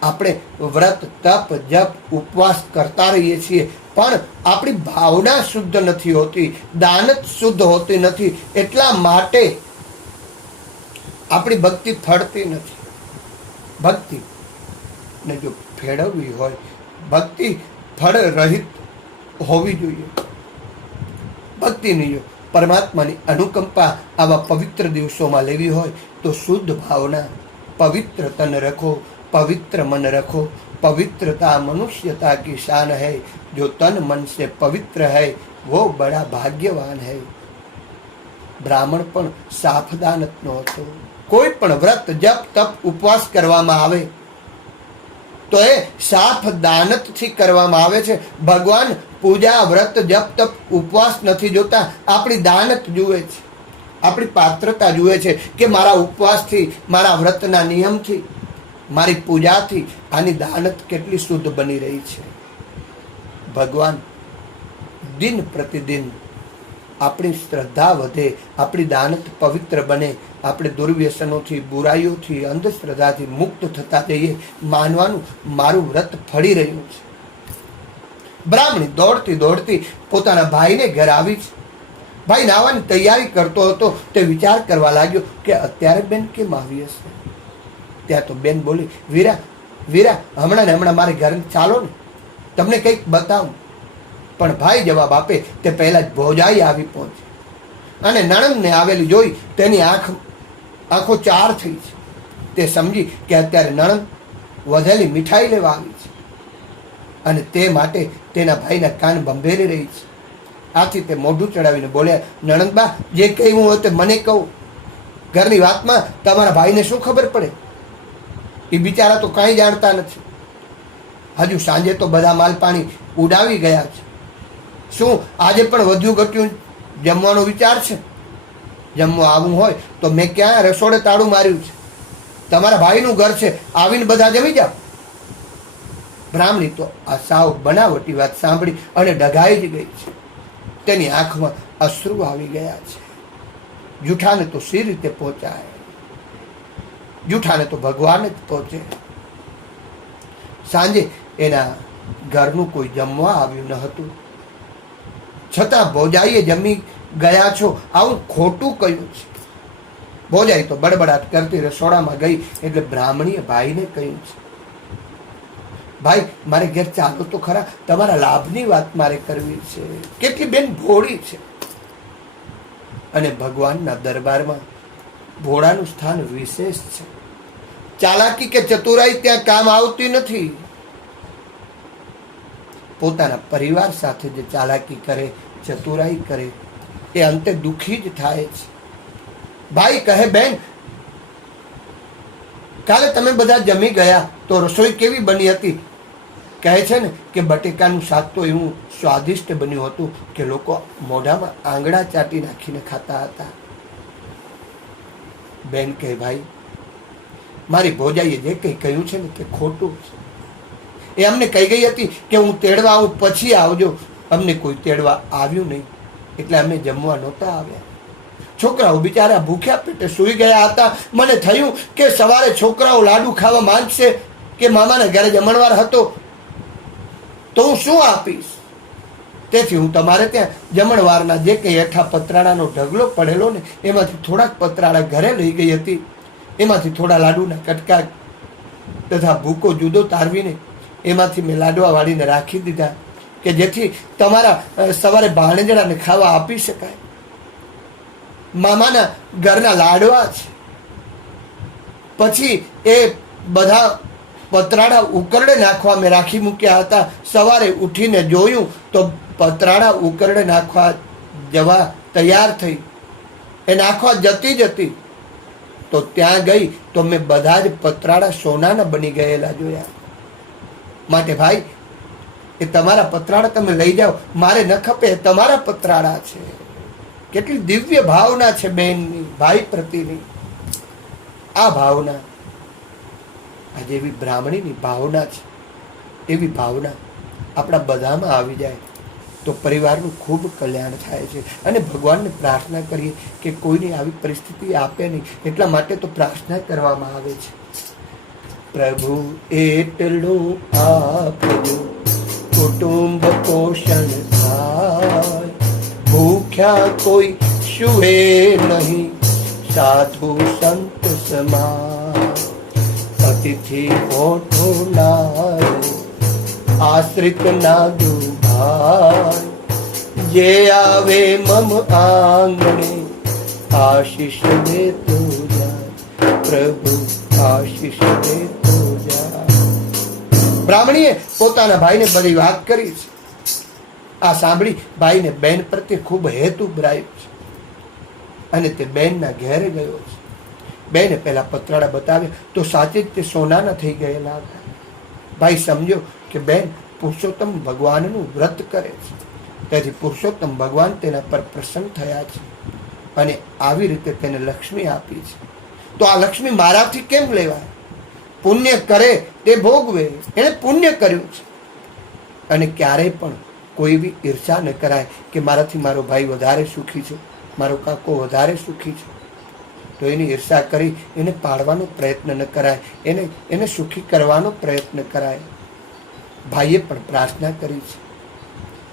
આપણે વ્રત, તપ, જપ, ઉપવાસ કરતા રહીએ છીએ, પણ આપણી ભાવના શુદ્ધ નથી હોતી, દાનત શુદ્ધ હોતી નથી. એટલા માટે આપણી ભક્તિ ફળતી નથી. ભક્તિ ને જો ફેરવવી હોય, ભક્તિ ફળ રહિત હોવી જોઈએ. ભક્તિની જો પરમાત્માની અનુકંપા આવા પવિત્ર દિવસોમાં લેવી હોય તો શુદ્ધ ભાવના, પવિત્ર તન રખો, पवित्र मन रखो, पवित्रता मनुष्यता की शान है, जो तन मन से पवित्र है वो बड़ा भाग्यवान है. બ્રાહ્મણ પણ સાફ દાનતનો હતો. કોઈ પણ વ્રત જપ તપ ઉપવાસ કરવામાં આવે તો એ સાફ દાનતથી કરવામાં આવે છે. ભગવાન પૂજા વ્રત જપ તપ ઉપવાસ નથી જોતા, આપણી દાનત જુએ છે, આપણી પાત્રતા જુએ છે કે મારા ઉપવાસથી, મારા વ્રતના નિયમથી, મારી પૂજાથી આની દાનત કેટલી શુદ્ધ બની રહી છે. ભગવાન દિન પ્રતિદિન આપણી શ્રદ્ધા વધે, આપણી દાનત પવિત્ર બને, આપણે દુર્વ્યસનોથી, બુરાઈઓથી, અંધશ્રદ્ધાથી મુક્ત થતા જઈએ, માનવાનું મારું વ્રત ફળી રહ્યું છે. બ્રાહ્મણી દોડતી દોડતી પોતાના ભાઈને ઘર આવી છે. ભાઈ નાવાની તૈયારી કરતો હતો. તે વિચાર કરવા લાગ્યો કે અત્યારે બેન કેમ આવી હશે. ત્યાં તો બેન બોલી, વીરા વીરા, હમણાં ને હમણાં મારે ઘરે ચાલો ને, તમને કંઈક બતાવું. પણ ભાઈ જવાબ આપે તે પહેલા જ ભોજાઈ આવી પહોંચી અને નણંદને આવેલી જોઈ તેની આંખો ચાર થઈ છે. તે સમજી કે અત્યારે નણંદ વધેલી મીઠાઈ લેવા આવી છે અને તે માટે તેના ભાઈના કાન બંભેરી રહી છે. આથી તે મોઢું ચડાવીને બોલ્યા, નણંદબા, જે કહેવું હોય તે મને કહું. ઘરની વાતમાં તમારા ભાઈને શું ખબર પડે? એ બિચારા તો કાંઈ જાણતા નથી. હજુ સાંજે તો બધા માલ પાણી ઉડાવી ગયા છે. શું આજે પણ વધ્યું ઘટ્યું જમવાનો વિચાર છે? જમવા આવવું હોય તો મેં ક્યાં રસોડે તાળું માર્યું છે? તમારા ભાઈનું ઘર છે, આવીને બધા જમી જાઓ. બ્રાહ્મણી તો આ સાવ બનાવટી વાત સાંભળી અને ડઘાઈ જ ગઈ છે. તેની આંખમાં અશ્રુ આવી ગયા છે. જૂઠાને તો સી રીતે પહોંચાય? જૂઠાને તો ભગવાન જ પહોંચે. સાંજે એના ઘરનું કોઈ જમવા આવ્યું ન હતું, છતાં ભોજાઈએ જમી ગયા છો, આવું ખોટું કયું છે? ભોજાઈ તો બડબડાટ કરતી રસોડામાં ગઈ એટલે બ્રાહ્મણીએ ભાઈને કહ્યું છે, ભાઈ મારે ઘેર ચાલો તો ખરા, તમારા લાભની વાત મારે કરવી છે. કેટલી બેન ભોળી છે. અને ભગવાનના દરબારમાં ભોળાનું સ્થાન વિશેષ છે. ચાલાકી કે ચતુરાઈ ત્યાં કામ આવતી નથી. પોતાના પરિવાર સાથે જે ચાલાકી કરે, ચતુરાઈ કરે, એ અંતે દુઃખી જ થાય છે. ભાઈ કહે, બેન કાલે તમે બધા જમી ગયા તો રસોઈ કેવી બની હતી? કહે છે ને કે બટેકાનું શાક તો એવું સ્વાદિષ્ટ બન્યું હતું કે લોકો મોઢામાં આંગળા ચાટી નાખીને ખાતા હતા. બેન કહે, ભાઈ મારી ભોજાઈએ જે કંઈ કહ્યું છે ને તે ખોટું છે. એ અમને કહી ગઈ હતી કે હું તેડવા આવું પછી આવજો. અમને કોઈ તેડવા આવ્યું નહીં એટલે અમે જમવા નહોતા આવ્યા. છોકરાઓ બિચારા ભૂખ્યા પેટે સૂઈ ગયા હતા. મને થયું કે સવારે છોકરાઓ લાડુ ખાવા માંગશે કે મામાના ઘરે જમણવાર હતો તો હું શું આપીશ. તેથી હું તમારે ત્યાં જમણવારના જે કંઈ હેઠા પતરાળાનો ઢગલો પડેલો ને એમાંથી થોડાક પતરાળા ઘરે લઈ ગઈ હતી. એમાંથી થોડા લાડુના કટકા તથા ભૂકો જુદો તારવીને એમાંથી મેં લાડવા વાળીને રાખી દીધા કે જેથી તમારા સવારે ભાણેજડાને ખાવા આપી શકાય. મામાના ઘરના લાડવા છે. પછી એ બધા પતરાળા ઉકરડે નાખવા મેં રાખી મૂક્યા હતા. સવારે ઉઠીને જોયું તો પતરાળા ઉકરડે નાખવા જવા તૈયાર થઈ. એ નાખવા જતી જ હતી તો ત્યાં ગઈ તો મેં બધા જ પતરાળા સોનાના બની ગયેલા જોયા. માટે ભાઈ એ તમારા પતરાળા તમે લઈ જાઓ, મારે ન ખપે, તમારા પતરાળા છે. કેટલી દિવ્ય ભાવના છે બેનની, ભાઈ પ્રતિની. આ ભાવના આજે એવી બ્રાહ્મણીની ભાવના છે. એવી ભાવના આપણા બધામાં આવી જાય તો પરિવારનું ખૂબ કલ્યાણ થાય છે. અને ભગવાનને પ્રાર્થના કરીએ કે કોઈની આવી પરિસ્થિતિ આપે નહીં. એટલા માટે તો પ્રાર્થના કરવામાં આવે છે, પ્રભુ એટલું આપજો કુટુંબ પોષણ થાય, ભૂખ્યા કોઈ સુવે નહીં સાધુ સંત સમાન, અતિથિ મોટો નાય આશ્રિત ના દુભાય, જે આવે મમ આંગણે આશીષ દેતો જાય, પ્રભુ આશીષ દેતો જાય. બ્રાહ્મણીએ પોતાના ભાઈને બધી વાત કરી છે. આ સાંભળી ભાઈને બેન પ્રત્યે ખૂબ હેતુ ભરાયું છે. અને તે બેનના ઘેરે ગયો છે. બેને પહેલા પતરાળા બતાવ્યા તો સાચે જ તે સોનાના થઈ ગયેલા હતા. ભાઈ સમજો કે બેન પુરુષોત્તમ ભગવાનનું વ્રત કરે છે, તેથી પુરુષોત્તમ ભગવાન તેના પર પ્રસન્ન થયા છે અને આવી રીતે તેને લક્ષ્મી આપી છે. તો આ લક્ષ્મી મારાથી કેમ લેવાય? પુણ્ય કરે તે ભોગવે. એણે પુણ્ય કર્યું છે. અને ક્યારેય પણ કોઈ બી ઈર્ષા ન કરાય કે મારાથી મારો ભાઈ વધારે સુખી છે, મારો કાકો વધારે સુખી છે, તો એની ઈર્ષા કરી એને પાડવાનો પ્રયત્ન ન કરાય, એને સુખી કરવાનો પ્રયત્ન કરાય. ભાઈએ પણ પ્રાર્થના કરી છે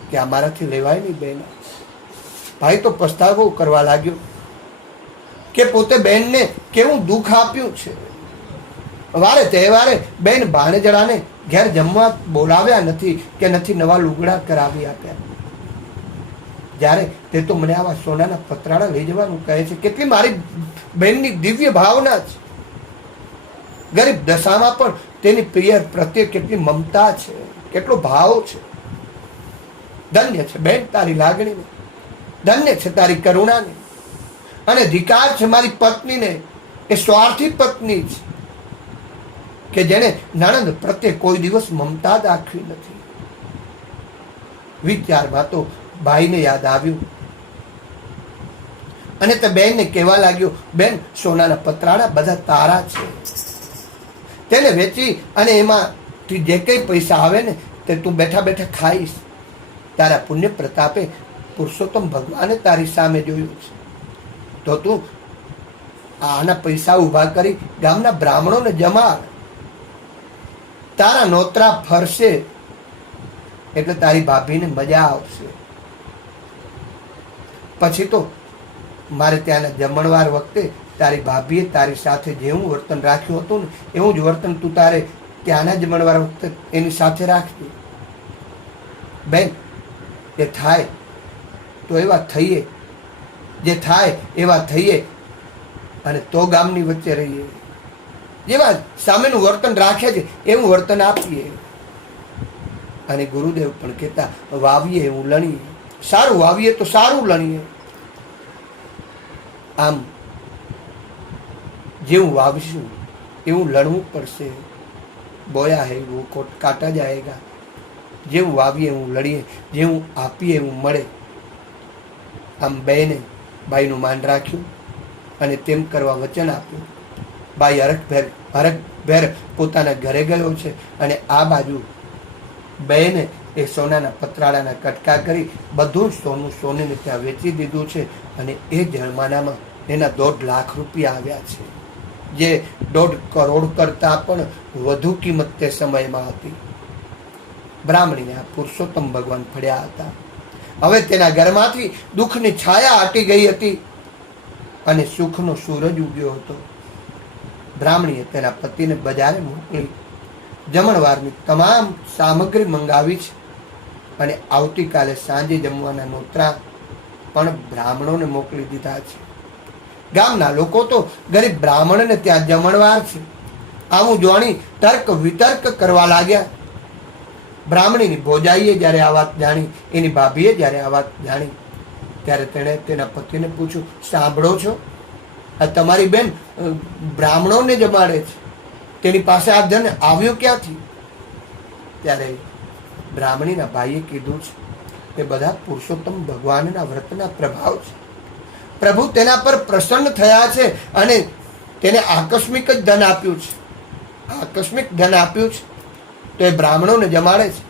કે આ મારાથી લેવાય નહીં બેન. ભાઈ તો પસ્તાવો કરવા લાગ્યો કે પોતે બેનને કેવું દુઃખ આપ્યું છે. વારે તહેવારે બેન ભાણેજડાને ઘેર જમવા બોલાવ્યા નથી કે નથી નવા લુગડા કરાવી આપ્યા. જ્યારે તે તો મને આવા સોનાના પતરાળા લઈ જવાનું કહે છે. કેટલી મારી બહેનની દિવ્ય ભાવના છે. ગરીબ દશામાં પણ તેની પ્રિય પ્રત્યે કેટલી મમતા છે, કેટલો ભાવ છે. ધન્ય છે બેન તારી લાગણીને, ધન્ય છે તારી કરુણાને, અને ધિકાર છે મારી પત્નીને. એ સ્વાર્થી પત્ની છે કે જેને નણંદ પ્રત્યે કોઈ દિવસ મમતા દાખવી નથી. વિચારમાં તો ભાઈને યાદ આવ્યું અને તે બેનને કહેવા લાગ્યો, બેન સોનાના પતરાળા બધા તારા છે, તેને વેચી અને એમાંથી જે કંઈ પૈસા આવે ને તે તું બેઠા બેઠા ખાઈશ. તારા પુણ્ય પ્રતાપે પુરુષોત્તમ ભગવાને તારી સામે જોયું છે, તો તું આના પૈસા ઊભા કરી ગામના બ્રાહ્મણોને જમાડ. તારા નોતરા ફરશે એટલે તારી ભાભીને મજા આવશે. પછી તો મારે ત્યાંના જમણવાર વખતે તારી ભાભીએ તારી સાથે જેવું વર્તન રાખ્યું હતું ને એવું જ વર્તન તું તારે ત્યાંના જમણવાર વખતે એની સાથે રાખજે. બેન એ થાય તો એવા થઈએ, જે થાય એવા થઈએ અને તો ગામની વચ્ચે રહીએ. જેવા સામેનું વર્તન રાખે છે એવું વર્તન આપીએ. અને ગુરુદેવ પણ કહેતા, વાવીએ એવું લણીએ, સારું વાવીએ તો સારું લણીએ. આમ જેવું વાવીશું એવું લણવું પડશે. બોયા હે वो કાટા જાયેગા. જેવું વાવીએ એવું લડીએ, જેવું આપીએ એવું મળે. આમ બેને બાઈનું માન રાખ્યું અને તેમ કરવા વચન આપ્યું. બાઈ હરખભેર પોતાના ઘરે ગયો છે અને આ બાજુ બેને એ સોનાના પતરાળાના કટકા કરી બધું સોનું સોનીને ત્યાં વેચી દીધું છે. અને એ જમાનામાં એના 1.5 લાખ રૂપિયા આવ્યા છે, જે 1.5 કરોડ કરતા પણ વધુ કિંમત તે સમયમાં હતી. બ્રાહ્મણીને આ પુરુષોત્તમ ભગવાન ફળ્યા હતા. હવે તેના ઘરમાંથી દુઃખની છાયા હટી ગઈ હતી અને સુખનો સૂરજ ઉગ્યો હતો. બ્રાહ્મણીએ તેના પતિને બજારે મોકલી જમણવારની તમામ સામગ્રી મંગાવી છે અને આવતીકાલે સાંજે જમવાના નોતરા પણ બ્રાહ્મણોને મોકલી દીધા છે. ગામના લોકો તો ગરીબ બ્રાહ્મણને ત્યાં જમણવાર છે આવું જાણી તર્ક વિતર્ક કરવા લાગ્યા. બ્રાહ્મણીની ભોજાઈએ જ્યારે આ વાત જાણી, એની ભાભીએ જ્યારે આ વાત જાણી, ત્યારે તેણે તેના પતિને પૂછ્યું, સાંભળો છો, આ તમારી બેન બ્રાહ્મણોને જમાડે છે, તેની પાસે આ ધન આવ્યું ક્યાંથી? ત્યારે બ્રાહ્મણીના ભાઈએ કીધું છે કે બધા પુરુષોત્તમ ભગવાનના વ્રતના પ્રભાવ છે. પ્રભુ તેના પર પ્રસન્ન થયા છે અને તેને આકસ્મિક જ ધન આપ્યું છે. આકસ્મિક ધન આપ્યું છે તો એ બ્રાહ્મણોને જમાડે છે.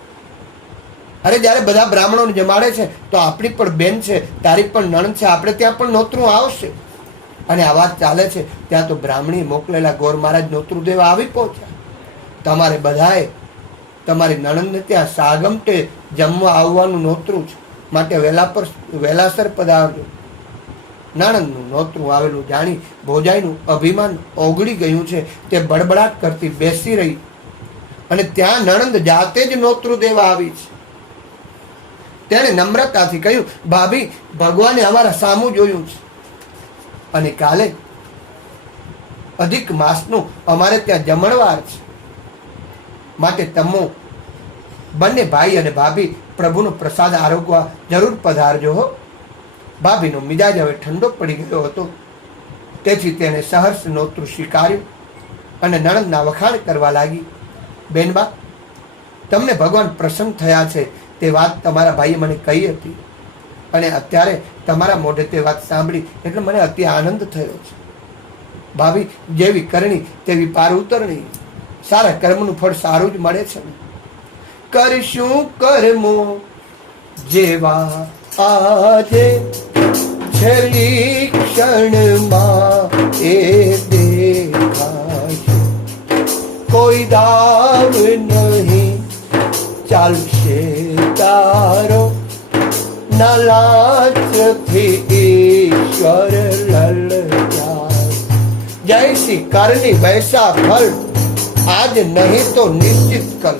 અરે જ્યારે બધા બ્રાહ્મણોને જમાડે છે તો આપણી પણ બેન છે, તારી પણ નણંદ છે, આપણે ત્યાં પણ નોતરું આવશે. અને આ વાત ચાલે છે ત્યાં તો બ્રાહ્મણી મોકલેલા ગોર મહારાજ નોતરું દેવા આવી પહોંચ્યા. તમારે બધાએ તમારી નણંદને ત્યાં સાગમટે જમવા આવવાનું નોતરું છે, માટે વહેલાસર પધારજો. નણંદનું નોતરું આવેલું જાણી ભોજાઈનું અભિમાન ઓગળી ગયું છે. તે બડબડાટ કરતી બેસી રહી અને ત્યાં નણંદ જાતે જ નોતરું દેવા આવી છે. તેણે નમ્રતાથી કહ્યું, ભાભી, ભગવાને અમારા સામું જોયું છે અને કાલે અધિક માસનું અમારે ત્યાં જમણવાર છે, માટે તમે બંને ભાઈ અને ભાભી પ્રભુનો પ્રસાદ આરોગવા જરૂર પધારજો હો. ભાભીનો મિજાજ હવે ઠંડો પડી ગયો હતો, તેથી તેણે સહર્ષ નોતરું સ્વીકાર્યું અને નણંદના વખાણ કરવા લાગી. બેનબા, તમને ભગવાન પ્રસન્ન થયા છે તે વાત તમારા ભાઈએ મને કહી હતી, અને અત્યારે તમારા મોઢે તે વાત સાંભળી એટલે મને અતિ આનંદ થયો છે. ભાભી, જેવી કરણી તેવી પાર ઉતરણી. સારા કર્મનું ફળ સારું જ મળે છે ને. કરશું કર્મો જેવા આજે છેલ્લી ક્ષણમાં એ દેખાશે. કોઈ દાવ નહીં ચાલશે તારો, ના લાચથી ઈશ્વર લલચાય. જય શ્રી કરની વૈસા ફળ, આજ નહીં તો નિશ્ચિત કર.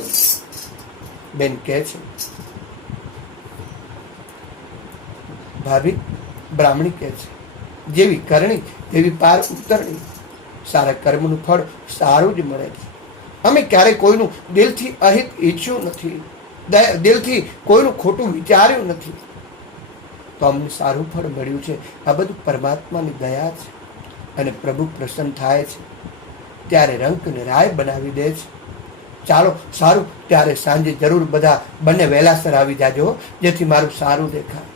બેન કહે છે, ભાભી, બ્રાહ્મણી કહે છે, જેવી કરણી તેવી પાર ઉતરણી. સારા કર્મનું ફળ સારું જ મળે છે. અમે ક્યારેય કોઈનું દિલથી અહિત ઈચ્છ્યું નથી, દિલથી કોઈનું ખોટું વિચાર્યું નથી, તો અમને સારું ફળ મળ્યું છે. આ બધું પરમાત્માની દયા છે, અને પ્રભુ પ્રસન્ન થાય છે ત્યારે રંકને રાય બનાવી દે છે. ચાલો સારું, ત્યારે સાંજે જરૂર બધા બંને વહેલાસર આવી જાજો, જેથી મારું સારું દેખાય.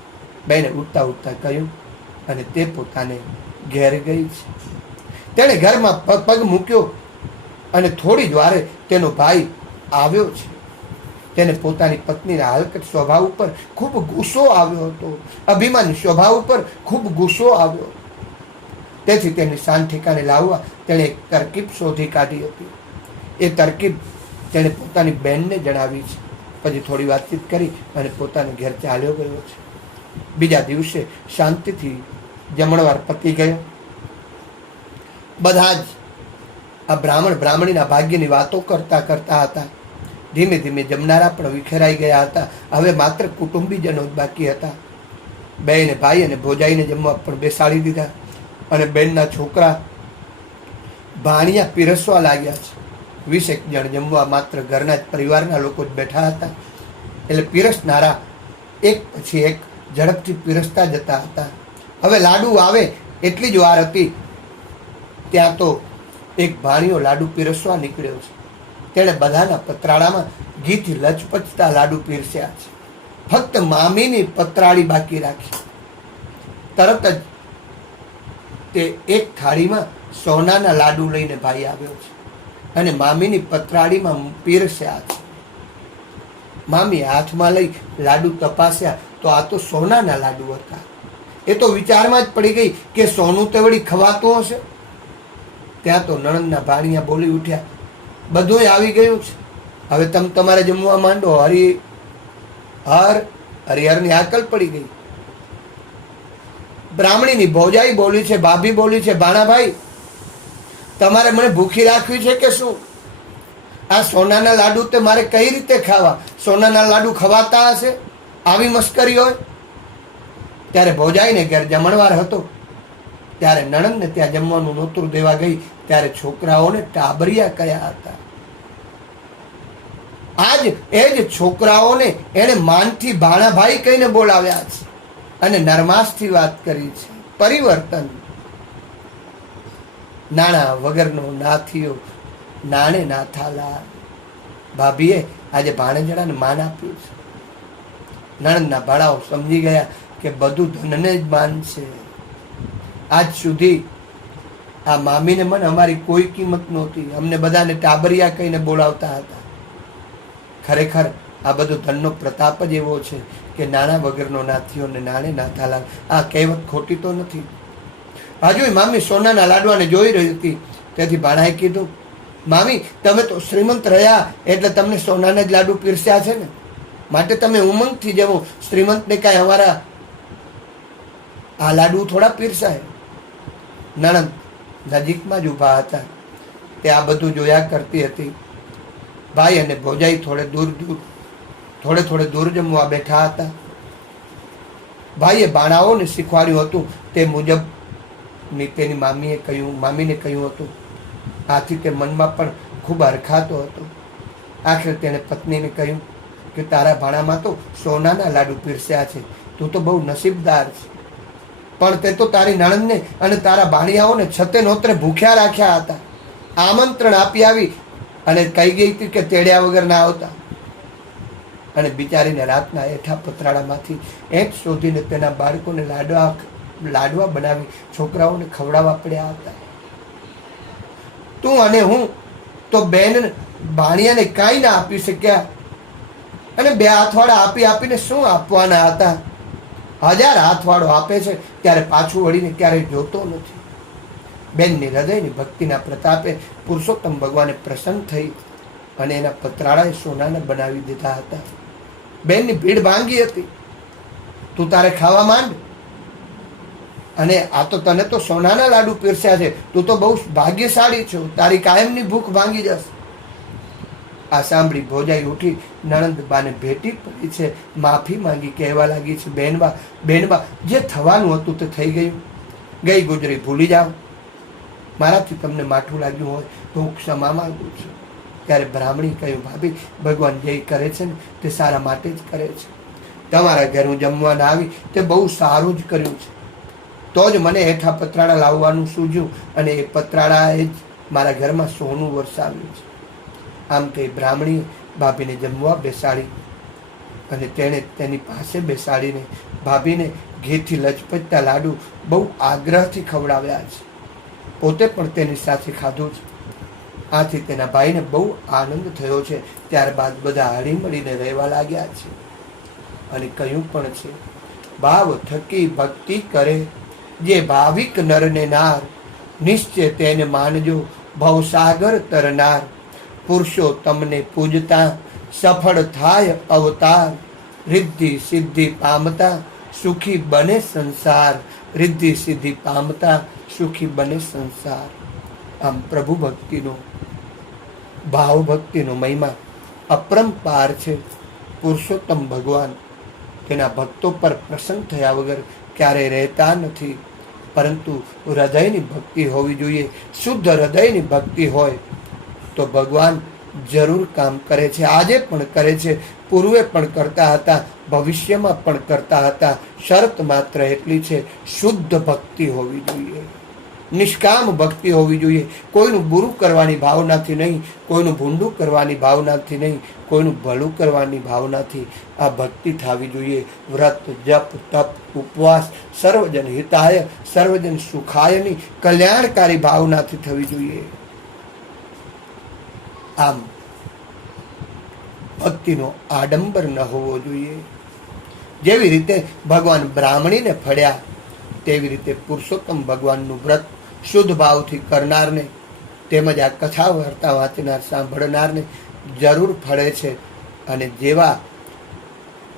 બેને ઉઠતા ઉઠતા કહ્યું, અને તે પોતાને ઘેર ગઈ છે. તેણે ઘરમાં પગ મૂક્યો અને થોડી જ વારે તેનો ભાઈ આવ્યો છે. તેને પોતાની પત્નીના હલકટ સ્વભાવ ઉપર ખૂબ ગુસ્સો આવ્યો હતો, અભિમાની સ્વભાવ ઉપર ખૂબ ગુસ્સો આવ્યો. તેથી તેની શાન ઠેકાને લાવવા તેણે એક તરકીબ શોધી કાઢી હતી. એ તરકીબ તેણે પોતાની બહેનને જણાવી છે. પછી થોડી વાતચીત કરી અને પોતાના ઘેર ચાલ્યો ગયો છે. બીજા દિવસે શાંતિથી જમણવાર પતી ગયો. બધા જ આ બ્રાહ્મણ બ્રાહ્મણીના ભાગ્યની વાતો કરતા કરતા હતા. ધીમે ધીમે જમનારા પણ વિખેરાઈ ગયા હતા. હવે માત્ર કુટુંબીજનો જ બાકી હતા. બેને ભાઈ અને ભોજાઈને જમવા પણ બેસાડી દીધા, અને બેનના છોકરા ભાણિયા પીરસવા લાગ્યા છે. 20 જણ જમવા માત્ર ઘરના જ પરિવારના લોકો જ બેઠા હતા. એટલે પીરસનારા એક પછી એક ઝડપથી પીરસતા જતા હતા. હવે લાડુ આવે એટલી જ વાર હતી, ત્યાં તો એક ભાણિયો લાડુ પીરસવા નીકળ્યો છે. તેણે બધાના પતરાળામાં ઘીથી લચપચતા લાડુ પીરસ્યા છે. ફક્ત મામીની પતરાળી બાકી રાખી. તરત જ તે એક થાળીમાં સોનાના લાડુ લઈને ભાઈ આવ્યો છે, અને મામીની પતરાળીમાં પીરસ્યા છે. મામી હાથમાં લઈ લાડુ તપાસ્યા તો આ તો સોનાના લાડુ હતા. એ તો વિચારમાં જ પડી ગઈ કે સોનું તે વળી ખવાતું હશે. ત્યાં તો નણંદના ભાણિયા બોલી ઉઠ્યા, બધું આવી ગયું છે, હવે તમે તમારે જમવા માંડો. હરિહરની આકલ પડી ગઈ. બ્રાહ્મણીની ભોજાઈ બોલી છે, ભાભી બોલી છે, ભાણાભાઈ, તમારે મને ભૂખી રાખવી છે કે શું? આ સોનાના લાડુ તે મારે કઈ રીતે ખાવા? સોનાના લાડુ ખવાતા હશે? આવી મસ્કરી હોય? ત્યારે ભોજાઈને ઘેર જમણવાર હતો. ત્યારે નણંદને ત્યાં જમવાનું નોતરું દેવા ગઈ ત્યારે છોકરાઓને ટાબરિયા કયા હતા. આજ એ જ છોકરાઓને એને માનથી ભાણાભાઈ કહીને બોલાવ્યા છે, અને નરમાસથી વાત કરી છે. પરિવર્તન. નાણા વગરનો નાથિયો નાણે નાથાલા. ભાભીએ આજે ભાણેજડાને માન આપ્યું છે. નણંદના ભાડાઓ સમજી ગયા કે બધું ધનને જ માન છે. આજ સુધી આ મામીને મને અમારી કોઈ કિંમત નહોતી. અમને બધાને ટાબરિયા કહીને બોલાવતા હતા. ખરેખર આ બધું ધનનો પ્રતાપ જ એવો છે કે નાણા વગરનો નાથિયો ને નાણે નાથાલાલ. આ કહેવત ખોટી તો નથી. હજુ મામી સોનાના લાડવાને જોઈ રહી હતી. તેથી ભાણાએ કીધું, મામી, તમે તો શ્રીમંત રહ્યા એટલે તમને સોનાના જ લાડુ પીરસ્યા છે ને, માટે તમે ઉમંગથી જમો. શ્રીમંતને કાંઈ અમારા આ લાડુ થોડા પીરસાય. નણંદ નજીકમાં જ ઊભા હતા. તે આ બધું જોયા કરતી હતી. ભાઈ અને ભોજાઈ થોડે દૂર જમવા બેઠા હતા. ભાઈએ બાણાઓને શીખવાડ્યું હતું તે મુજબ તેની મામીને કહ્યું હતું. આથી તે મનમાં પણ ખૂબ હરખાતો હતો. આખરે તેણે પત્નીને કહ્યું કે તારા ભાણામાં તો સોનાના લાડુ પીરસ્યા છે, તું તો બહુ નસીબદાર છે. પણ તે તો તારી નણંદને અને તારા ભાણિયાઓને છતે નોતરે ભૂખ્યા રાખ્યા હતા. આમંત્રણ આપી આવી અને કહી ગઈ હતી કે તેડ્યા વગર ના આવતા. અને બિચારીને રાતના એઠા પતરાળામાંથી એંટ શોધીને તેના બાળકોને લાડવા બનાવી છોકરાઓને ખવડાવવા પડ્યા હતા. તું અને હું તો બેન ભાણિયાને કાંઈ ના આપી શક્યા, અને 2 હાથવાળા આપી આપીને શું આપવાના હતા? 1000 હાથવાળો આપે છે ત્યારે પાછું વળીને ક્યારેય જોતો નથી. બેનની હૃદયની ભક્તિના પ્રતાપે પુરુષોત્તમ ભગવાને પ્રસન્ન થઈ અને એના પતરાળાએ સોનાના બનાવી દીધા હતા. બેનની ભીડ ભાંગી હતી. તું તારે ખાવા માંડ, અને આ તો તને તો સોનાના લાડુ પીરસ્યા છે, તું તો બહુ ભાગ્યશાળી છો, તારી કાયમની ભૂખ ભાંગી જશે. આ સાંભળી ભોજાઈ ઉઠી નણંદબાને ભેટી પડી છે, માફી માંગી કહેવા લાગી છે, બેનબા જે થવાનું હતું તે થઈ ગયું, ગઈ ગુજરી ભૂલી જાઓ. મારાથી તમને માઠું લાગ્યું હોય તો હું ક્ષમા માંગુ છું. ત્યારે બ્રાહ્મણી કહ્યું, ભાભી ભગવાન જે કરે છે ને તે સારા માટે જ કરે છે. તમારા ઘર હું જમવા ના આવી તે બહુ સારું જ કર્યું છે. તો જ મને હેઠા પતરાળા લાવવાનું સૂઝ્યું, અને એ પતરાળાએ જ મારા ઘરમાં સોનું વરસાવ્યું છે. આમ કહી બ્રાહ્મણીએ ભાભીને જમવા બેસાડી, અને તેણે તેની પાસે બેસાડીને ભાભીને ઘીથી લચપચતા લાડુ બહુ આગ્રહથી ખવડાવ્યા છે. પોતે પણ તેની સાથે ખાધું છે. આથી તેના ભાઈને બહુ આનંદ થયો છે. ત્યારબાદ બધા હળી મળીને રહેવા લાગ્યા છે. અને કહ્યું પણ છે, ભાવ થકી ભક્તિ કરે જે ભાવિક નરને નાર, નિશ્ચય તેને માનજો ભવસાગર તરનાર. પુરુષો તમને પૂજતા સફળ થાય અવતાર, રિદ્ધિ સિદ્ધિ પામતા સુખી બને સંસાર. રિદ્ધિ સિદ્ધિ પામતા સુખી બને સંસાર. આમ પ્રભુ ભક્તિનો, ભાવ ભક્તિનો મહિમા અપરંપાર છે. પુરુષોત્તમ ભગવાન તેના ભક્તો પર પ્રસન્ન થયા વગર ક્યારેય રહેતા નથી, પરંતુ હૃદયની ભક્તિ હોવી જોઈએ. શુદ્ધ હૃદયની ભક્તિ હોય તો ભગવાન જરૂર કામ કરે છે. આજે પણ કરે છે, પૂર્વે પણ કરતા હતા, ભવિષ્યમાં પણ કરતા હતા. શરત માત્ર એટલી છે, શુદ્ધ ભક્તિ હોવી જોઈએ, નિષ્કામ ભક્તિ હોવી જોઈએ. કોઈનું બુરું કરવાની ભાવનાથી નહીં, કોઈનું ભૂંડું કરવાની ભાવનાથી નહીં, કોઈનું ભલું કરવાની ભાવનાથી આ ભક્તિ થવી જોઈએ. વ્રત, જપ, તપ, ઉપવાસ સર્વજન હિતાય સર્વજન સુખાયની કલ્યાણકારી ભાવનાથી થવી જોઈએ. આમ ભક્તિનો આડંબર ન હોવો જોઈએ. જેવી રીતે ભગવાન બ્રાહ્મણીને ફળ્યા, તેવી રીતે પુરુષોત્તમ ભગવાનનું વ્રત શુદ્ધ ભાવથી કરનારને, તેમજ આ કથા વાર્તા વાંચનાર સાંભળનારને જરૂર ફળે છે. અને જેવા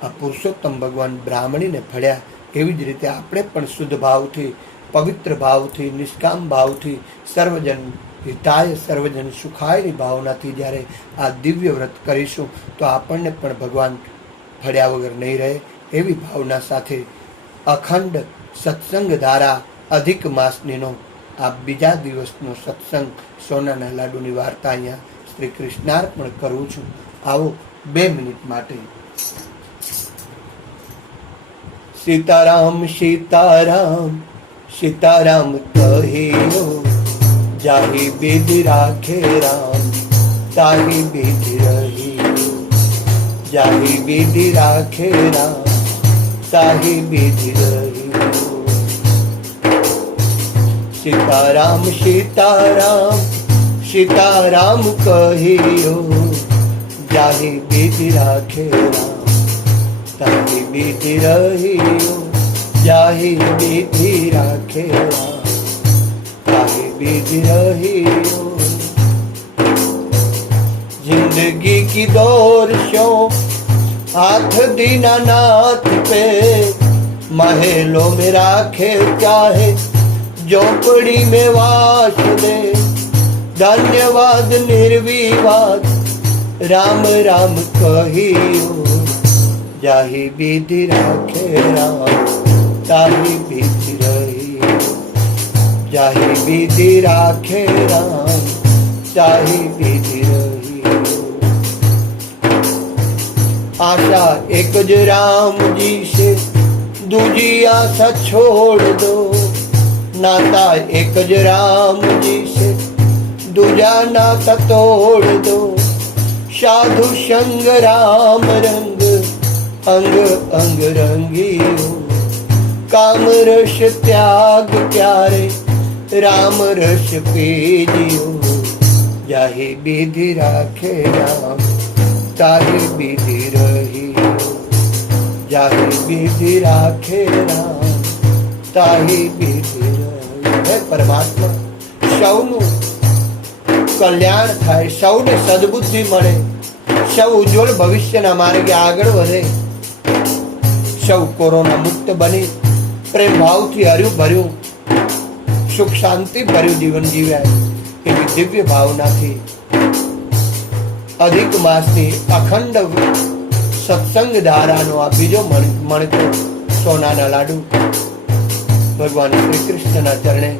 આ પુરુષોત્તમ ભગવાન બ્રાહ્મણીને ફળ્યા, એવી જ રીતે આપણે પણ શુદ્ધ ભાવથી, પવિત્ર ભાવથી, નિષ્કામ ભાવથી, સર્વજન હિતાય સર્વજન સુખાયની ભાવનાથી જ્યારે આ દિવ્ય વ્રત કરીશું તો આપણને પણ ભગવાન ફળ્યા વગર નહીં રહે. એવી ભાવના સાથે અખંડ સત્સંગ ધારા અધિક માસનીનો આ બીજા દિવસનો સત્સંગ સોનાના લાડુની વાર્તા અહીંયા શ્રી કૃષ્ણાર્પણ કરું છું. આવો 2 મિનિટ માટે. સીતારામ સીતારામ સીતારામ કહિયો, જાહી વિધિ રાખે રામ તાહી વિધિ રહિયો. જાહી વિધિ રાખે રામ તાહી વિધિ રહિયો. સીતારામ સીતારામ સીતારામ કહિયો, જાહી વિધિ રાખે રામ તાહી વિધિ રહિયો. જાહી વિધિ રાખે રામ તાહી વિધિ રહિયો. जिंदगी की दौरशों हाथ दीनानाथ पे, महलों में राखे चाहे झोपड़ी में वास दे. धन्यवाद निर्विवाद राम राम कहियो, जाही विधि राखे राम ताही विधि रहियो. जाही विधि राखे राम ताही विधि रहियो. आशा एक ज राम जी से दूजी आशा छोड़ दो, नाता एक ज राम जी से, दूजा नाता तोड़ दो। साधु संग राम रंग, अंग अंग रंगियो। काम रस त्याग प्यारे, राम रस पीजियो। जाहे विधि राखे राम, ताहे विधि रहियो। जाहे विधि राखे राम, ताहे विधि रहियो। હે પરમાત્મા, સૌનું કલ્યાણ થાય, સૌને સદબુદ્ધિ મળે, સૌ ઉજ્જવળ ભવિષ્યના માર્ગે આગળ વધે, સૌ કોરોના મુક્ત બની પ્રેમ ભાવથી હર્યું ભર્યું સુખ શાંતિ ભર્યું જીવન જીવ્યા એવી દિવ્ય ભાવનાથી અધિક માસની અખંડ સત્સંગ ધારાનો આ બીજો મણકો સોનાના લાડુ ભગવાન શ્રી કૃષ્ણના ચરણે,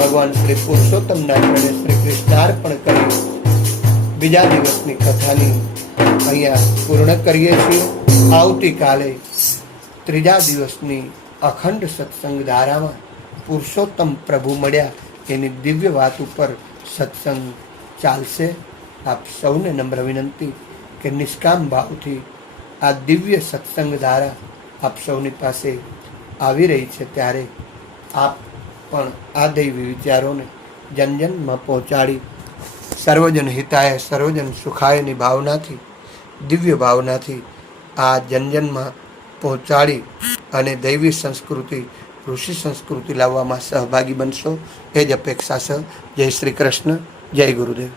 ભગવાન શ્રી પુરુષોત્તમના ચરણે શ્રી કૃષ્ણાર્પણ કરી બીજા દિવસની કથાની અહીંયા પૂર્ણ કરીએ છીએ. આવતીકાલે ત્રીજા દિવસની અખંડ સત્સંગ ધારામાં પુરુષોત્તમ પ્રભુ મળ્યા એની દિવ્ય વાત ઉપર સત્સંગ ચાલશે. આપ સૌને નમ્ર વિનંતી કે નિષ્કામ ભાવથી આ દિવ્ય સત્સંગ ધારા આપ સૌની પાસે આવી રહી છે, ત્યારે આપ પણ આ દૈવી વિચારોને જનજનમાં પહોંચાડી સર્વજન હિતાય સર્વજન સુખાયની ભાવનાથી, દિવ્ય ભાવનાથી આ જનજનમાં પહોંચાડી અને દૈવી સંસ્કૃતિ, ઋષિ સંસ્કૃતિ લાવવામાં સહભાગી બનશો એ જ અપેક્ષા છે. જય શ્રી કૃષ્ણ, જય ગુરુદેવ.